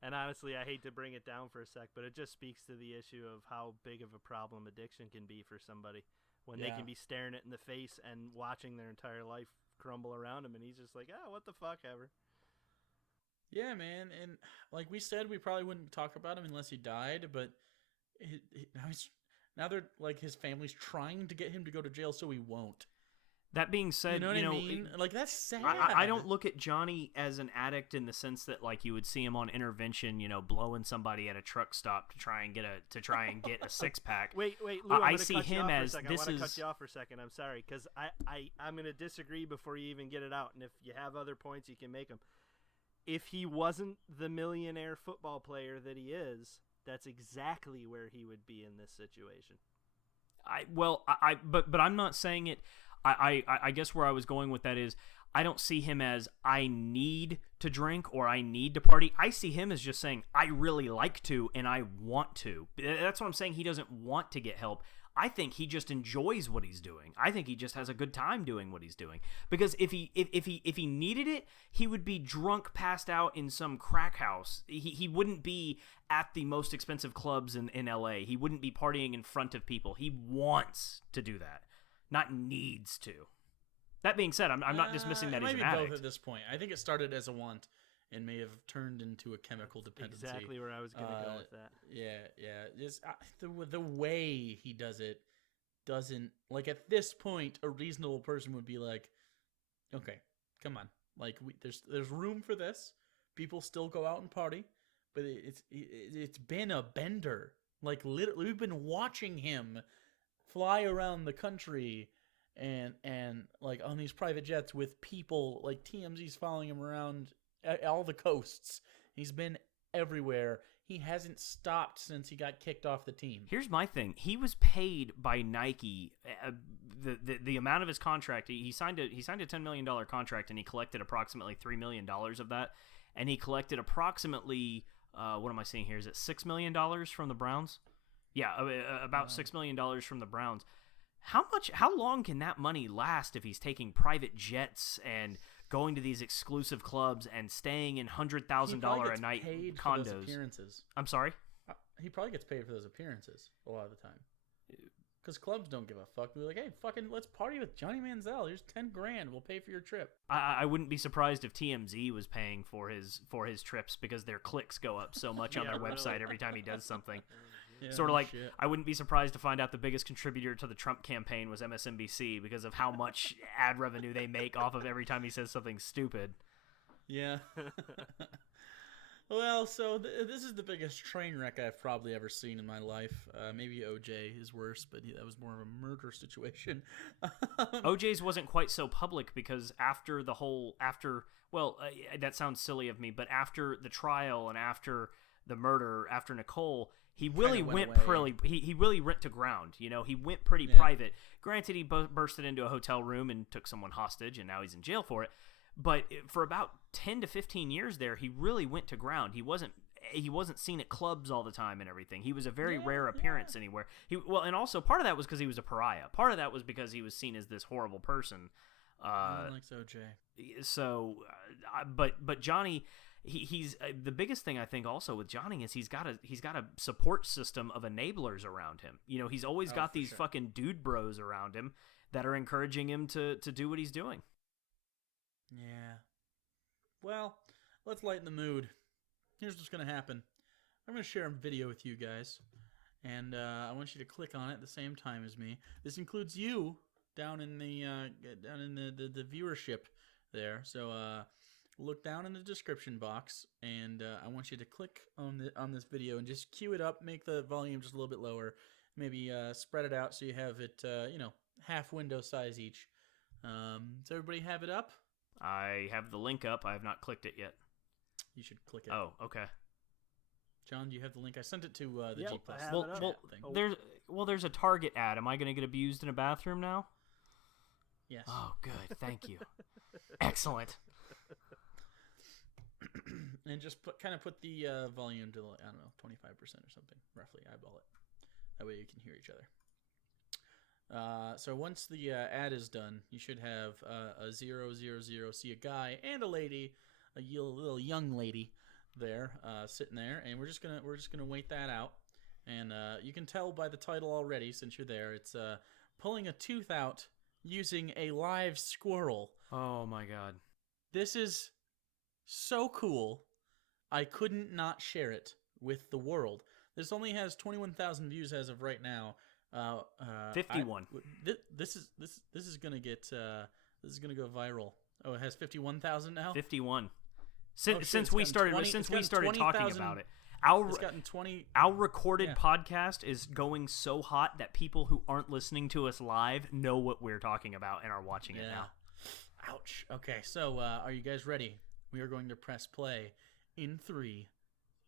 And honestly, I hate to bring it down for a sec, but it just speaks to the issue of how big of a problem addiction can be for somebody when they can be staring it in the face and watching their entire life crumble around him, and he's just like, oh, what the fuck ever. Yeah, man, and like we said, we probably wouldn't talk about him unless he died, but now they're like his family's trying to get him to go to jail so he won't. That being said, you know what I mean? Like that's sad. I don't look at Johnny as an addict in the sense that like you would see him on Intervention, blowing somebody at a truck stop to try and get a six pack. Wait, Lou, I see him as I want to cut you off for a second. I'm sorry, because I'm going to disagree before you even get it out, and if you have other points, you can make them. If he wasn't the millionaire football player that he is, that's exactly where he would be in this situation. But I'm not saying it. I guess where I was going with that is I don't see him as I need to drink or I need to party. I see him as just saying I really like to and I want to. That's what I'm saying. He doesn't want to get help. I think he just enjoys what he's doing. I think he just has a good time doing what he's doing. Because if he needed it, he would be drunk, passed out in some crack house. He wouldn't be at the most expensive clubs in LA. He wouldn't be partying in front of people. He wants to do that, not needs to. That being said, I'm not dismissing that it he's might an be addict. both at this point. I think it started as a want and may have turned into a chemical dependency. Exactly where I was going to go with that. Yeah. Just the way he does it doesn't, like, at this point a reasonable person would be like, okay, come on, like, there's room for this. People still go out and party, but it's been a bender. Like, literally, we've been watching him fly around the country and like on these private jets with people, like TMZ's following him around all the coasts. He's been everywhere. He hasn't stopped since he got kicked off the team. Here's my thing. He was paid by Nike the amount of his contract. He signed a $10 million contract, and he collected approximately $3 million of that. And he collected approximately, what am I seeing here? Is it $6 million from the Browns? Yeah, about $6 million from the Browns. How long can that money last if he's taking private jets and going to these exclusive clubs and staying in $100,000 a night paid condos? For those appearances. I'm sorry? He probably gets paid for those appearances a lot of the time. Because clubs don't give a fuck. They're like, hey, fucking, let's party with Johnny Manziel. Here's $10,000. We'll pay for your trip. I wouldn't be surprised if TMZ was paying for his trips because their clicks go up so much on their website every time he does something. Yeah, sort of like, shit. I wouldn't be surprised to find out the biggest contributor to the Trump campaign was MSNBC because of how much ad revenue they make off of every time he says something stupid. Yeah. Well, so this is the biggest train wreck I've probably ever seen in my life. Maybe OJ is worse, but that was more of a murder situation. OJ's wasn't quite so public because after that sounds silly of me, but after the trial and after the murder, after Nicole, he really went he really went to ground. You know, he went pretty private. Granted, he bursted into a hotel room and took someone hostage, and now he's in jail for it. But for about 10 to 15 years there, he really went to ground. He wasn't seen at clubs all the time and everything. He was a very rare appearance anywhere. And also part of that was because he was a pariah. Part of that was because he was seen as this horrible person. No one likes OJ. So, but Johnny, he's the biggest thing I think also with Johnny is he's got a support system of enablers around him. You know, he's always got these fucking dude bros around him that are encouraging him to do what he's doing. Yeah. Well, let's lighten the mood. Here's what's going to happen. I'm going to share a video with you guys, and I want you to click on it at the same time as me. This includes you down in the viewership there. So look down in the description box, and I want you to click on this video and just cue it up. Make the volume just a little bit lower. Maybe spread it out so you have it, half window size each. Does everybody have it up? I have the link up. I have not clicked it yet. You should click it. Oh, okay. John, do you have the link? I sent it to the G+. I have it up. Thing. There's a Target ad. Am I going to get abused in a bathroom now? Yes. Oh, good. Thank you. Excellent. And just put the volume to, I don't know, 25% or something, roughly. Eyeball it. That way you can hear each other. So once the ad is done, you should have a 000, see a guy and a lady, a little young lady there, sitting there, and we're just gonna wait that out. And you can tell by the title already, since you're there, it's pulling a tooth out using a live squirrel. Oh my god. This is so cool. I couldn't not share it with the world. This only has 21,000 views as of right now. 51. This is gonna go viral. Oh, it has 51,000 now. 51. Since we started talking about it, it's gotten 20. Our recorded podcast is going so hot that people who aren't listening to us live know what we're talking about and are watching it now. Ouch. Okay, so are you guys ready? We are going to press play in 3,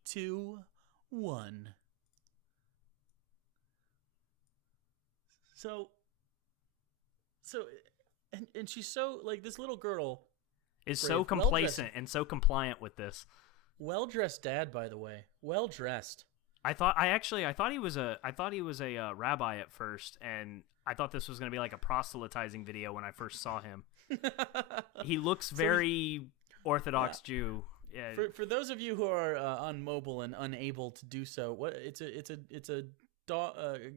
2, 1. So, and she's so, like, this little girl is so complacent and so compliant with this. Well-dressed dad, by the way. Well-dressed. I thought he was a rabbi at first, and I thought this was going to be like a proselytizing video when I first saw him. He looks very Orthodox Jew. Yeah. For those of you who are on mobile and unable to do so, it's a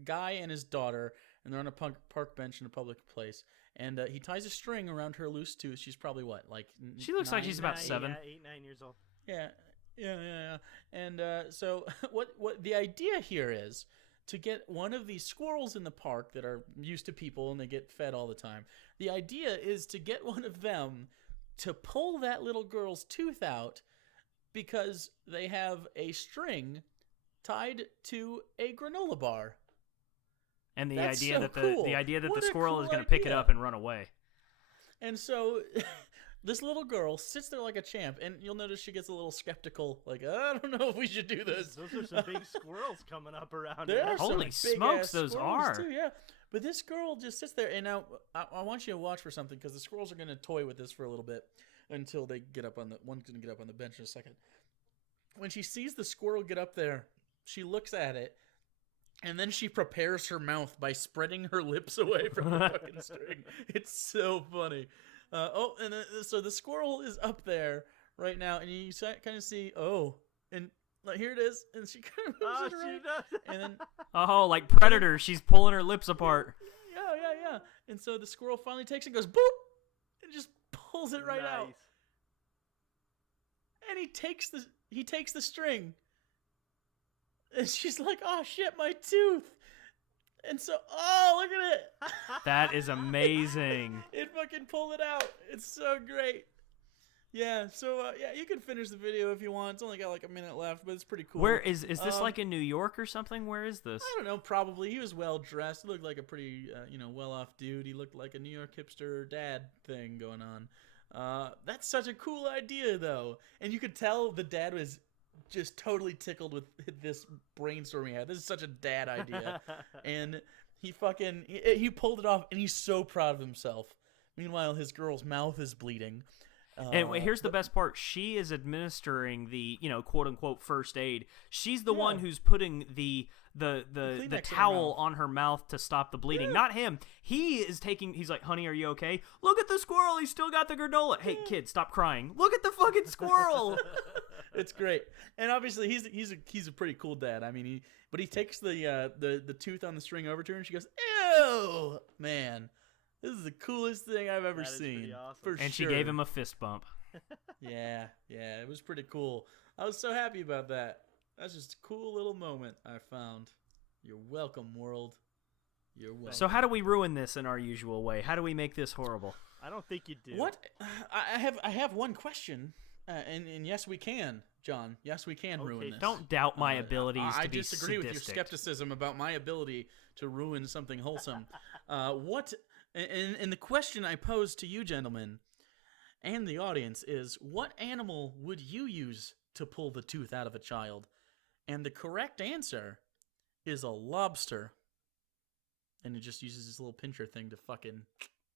guy and his daughter. and they're on a park bench in a public place, and he ties a string around her loose tooth. She's probably what, like She looks like she's about 7. Yeah, 8, 9 years old. Yeah. And so what the idea here is to get one of these squirrels in the park that are used to people and they get fed all the time. The idea is to get one of them to pull that little girl's tooth out because they have a string tied to a granola bar. And the That's idea so that cool. the What a squirrel cool is going to pick it idea. up and run away. And so this little girl sits there like a champ, and you'll notice she gets a little skeptical, like, I don't know if we should do this. Those are some big squirrels coming up around There here. are some Holy big smokes, ass those squirrels are. too, yeah. But this girl just sits there, and now I want you to watch for something because the squirrels are going to toy with this for a little bit until they get up on the one's going to get up on the bench in a second. When she sees the squirrel get up there, she looks at it, and then she prepares her mouth by spreading her lips away from the fucking string. It's so funny. So the squirrel is up there right now, and you kind of see, and like here it is, and she kind of moves it she around, does. and then Oh, like Predator, she's pulling her lips apart. yeah. And so the squirrel finally takes it and goes boop, and just pulls it right out. Nice. And he takes the string, and she's like, "Oh shit, my tooth!" And so, look at it. That is amazing. It fucking pulled it out. It's so great. Yeah. So you can finish the video if you want. It's only got like a minute left, but it's pretty cool. Where is this like in New York or something? Where is this? I don't know. Probably he was well dressed. He looked like a pretty well off dude. He looked like a New York hipster dad thing going on. That's such a cool idea though, and you could tell the dad was just totally tickled with this brainstorm he had. This is such a dad idea, and he pulled it off, and he's so proud of himself. Meanwhile, his girl's mouth is bleeding. And here's the best part. She is administering the, quote unquote first aid. She's the one who's putting the Kleenex in her towel mouth. on her mouth to stop the bleeding. Yeah. Not him. He's like, honey, are you okay? Look at the squirrel. He's still got the granola. Hey, kid, stop crying. Look at the fucking squirrel. It's great, and obviously he's a pretty cool dad. I mean, he takes the tooth on the string over to her, and she goes, "Ew, man, this is the coolest thing I've ever That is seen." pretty awesome. For And sure. she gave him a fist bump. Yeah, it was pretty cool. I was so happy about that. That's just a cool little moment I found. You're welcome, world. You're welcome. So how do we ruin this in our usual way? How do we make this horrible? I don't think you do. What? I have one question, and yes, we can, John. Yes, we can ruin this. Don't doubt my abilities I to be disagree with your sadistic. skepticism about my ability to ruin something wholesome. What? And the question I pose to you, gentlemen, and the audience is: what animal would you use to pull the tooth out of a child? And the correct answer is a lobster. And it just uses this little pincher thing to fucking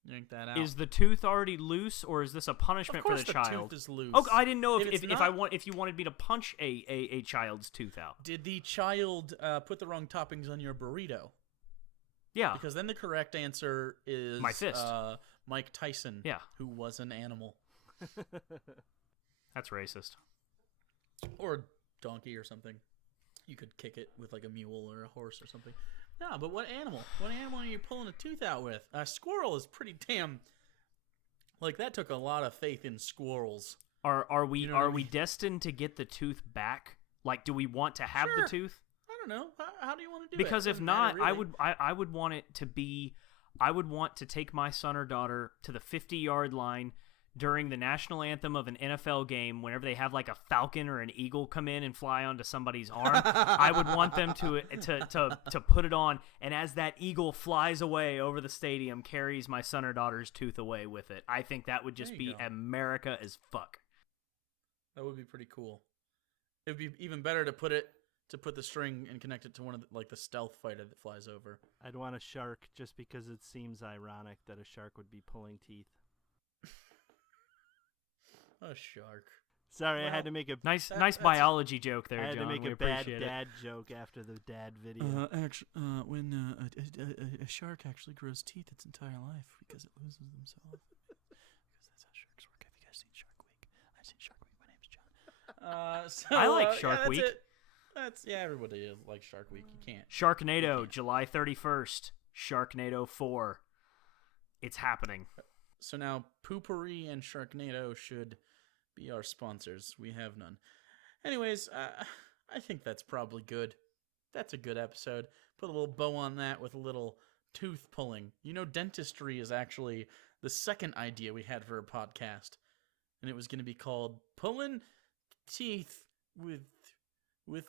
yank that out. Is the tooth already loose, or is this a of punishment for course the the child? tooth is loose. Oh, I didn't know If it's if you wanted me to punch a child's tooth out. Did the child put the wrong toppings on your burrito? Yeah. Because then the correct answer is My fist. Mike Tyson, Yeah. who was an animal. That's racist. Or a donkey or something. You could kick it with like a mule or a horse or something. No, but what animal? What animal are you pulling a tooth out with? A squirrel is pretty damn... Like, that took a lot of faith in squirrels. Are we You know what I we mean? destined to get the tooth back? Like, do we want to have Sure. the tooth? I don't know. How do you want to do Because it? if Doesn't not, matter, really. I would want it to be, I would want to take my son or daughter to the 50-yard line during the national anthem of an NFL game. Whenever they have like a falcon or an eagle come in and fly onto somebody's arm, I would want them to put it on, and as that eagle flies away over the stadium, carries my son or daughter's tooth away with it. I think that would just There you be go. America as fuck. That would be pretty cool. It would be even better to put the string and connect it to one of the stealth fighter that flies over. I'd want a shark just because it seems ironic that a shark would be pulling teeth. A shark. Sorry, I Well, had to make a Nice that's- biology joke there, I had John. to make we a bad appreciate it. dad joke after the dad video. Actually, when a shark actually grows teeth its entire life because it loses themselves. Because that's how sharks work. Have you guys seen Shark Week? I've seen Shark Week. My name's John. So, I like yeah, Shark that's Week. it. Everybody likes Shark Week. You can't. Sharknado, July 31st. Sharknado 4. It's happening. So now Poopery and Sharknado should be our sponsors. We have none. Anyways, I think that's probably good. That's a good episode. Put a little bow on that with a little tooth pulling. You know, dentistry is actually the second idea we had for a podcast. And it was going to be called Pulling Teeth with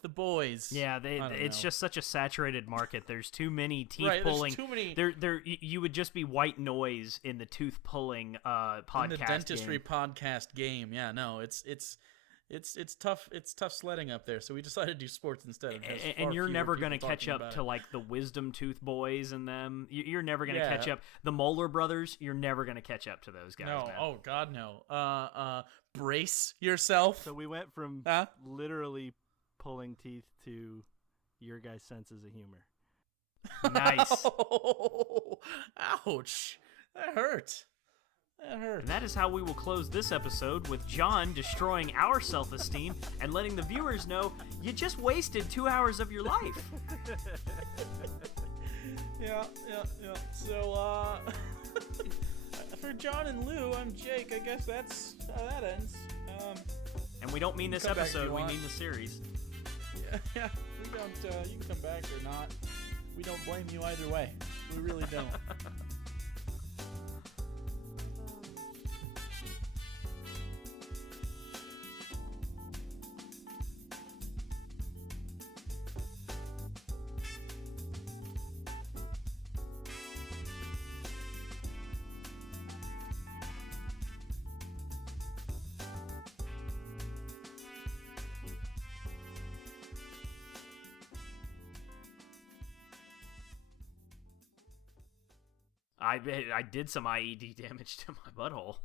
the Boys. Yeah, it's just such a saturated market. There's too many teeth pulling. There's too many. You would just be white noise in the tooth pulling podcast. In the dentistry podcast game. Yeah, no, it's tough. It's tough sledding up there. So we decided to do sports instead. And you're never going to catch up to like the Wisdom Tooth Boys and them. You're never going to catch up. The Molar Brothers. You're never going to catch up to those guys. No, man. oh God, no. Brace yourself. So we went from literally pulling teeth to your guys' senses of humor. Nice. Oh, ouch. That hurt. And that is how we will close this episode, with John destroying our self-esteem and letting the viewers know you just wasted 2 hours of your life. Yeah. So, for John and Lou, I'm Jake. I guess that's how that ends. And we don't mean this episode, we mean the series. Yeah. We don't, you can come back or not. We don't blame you either way. We really don't. I did some IED damage to my butthole.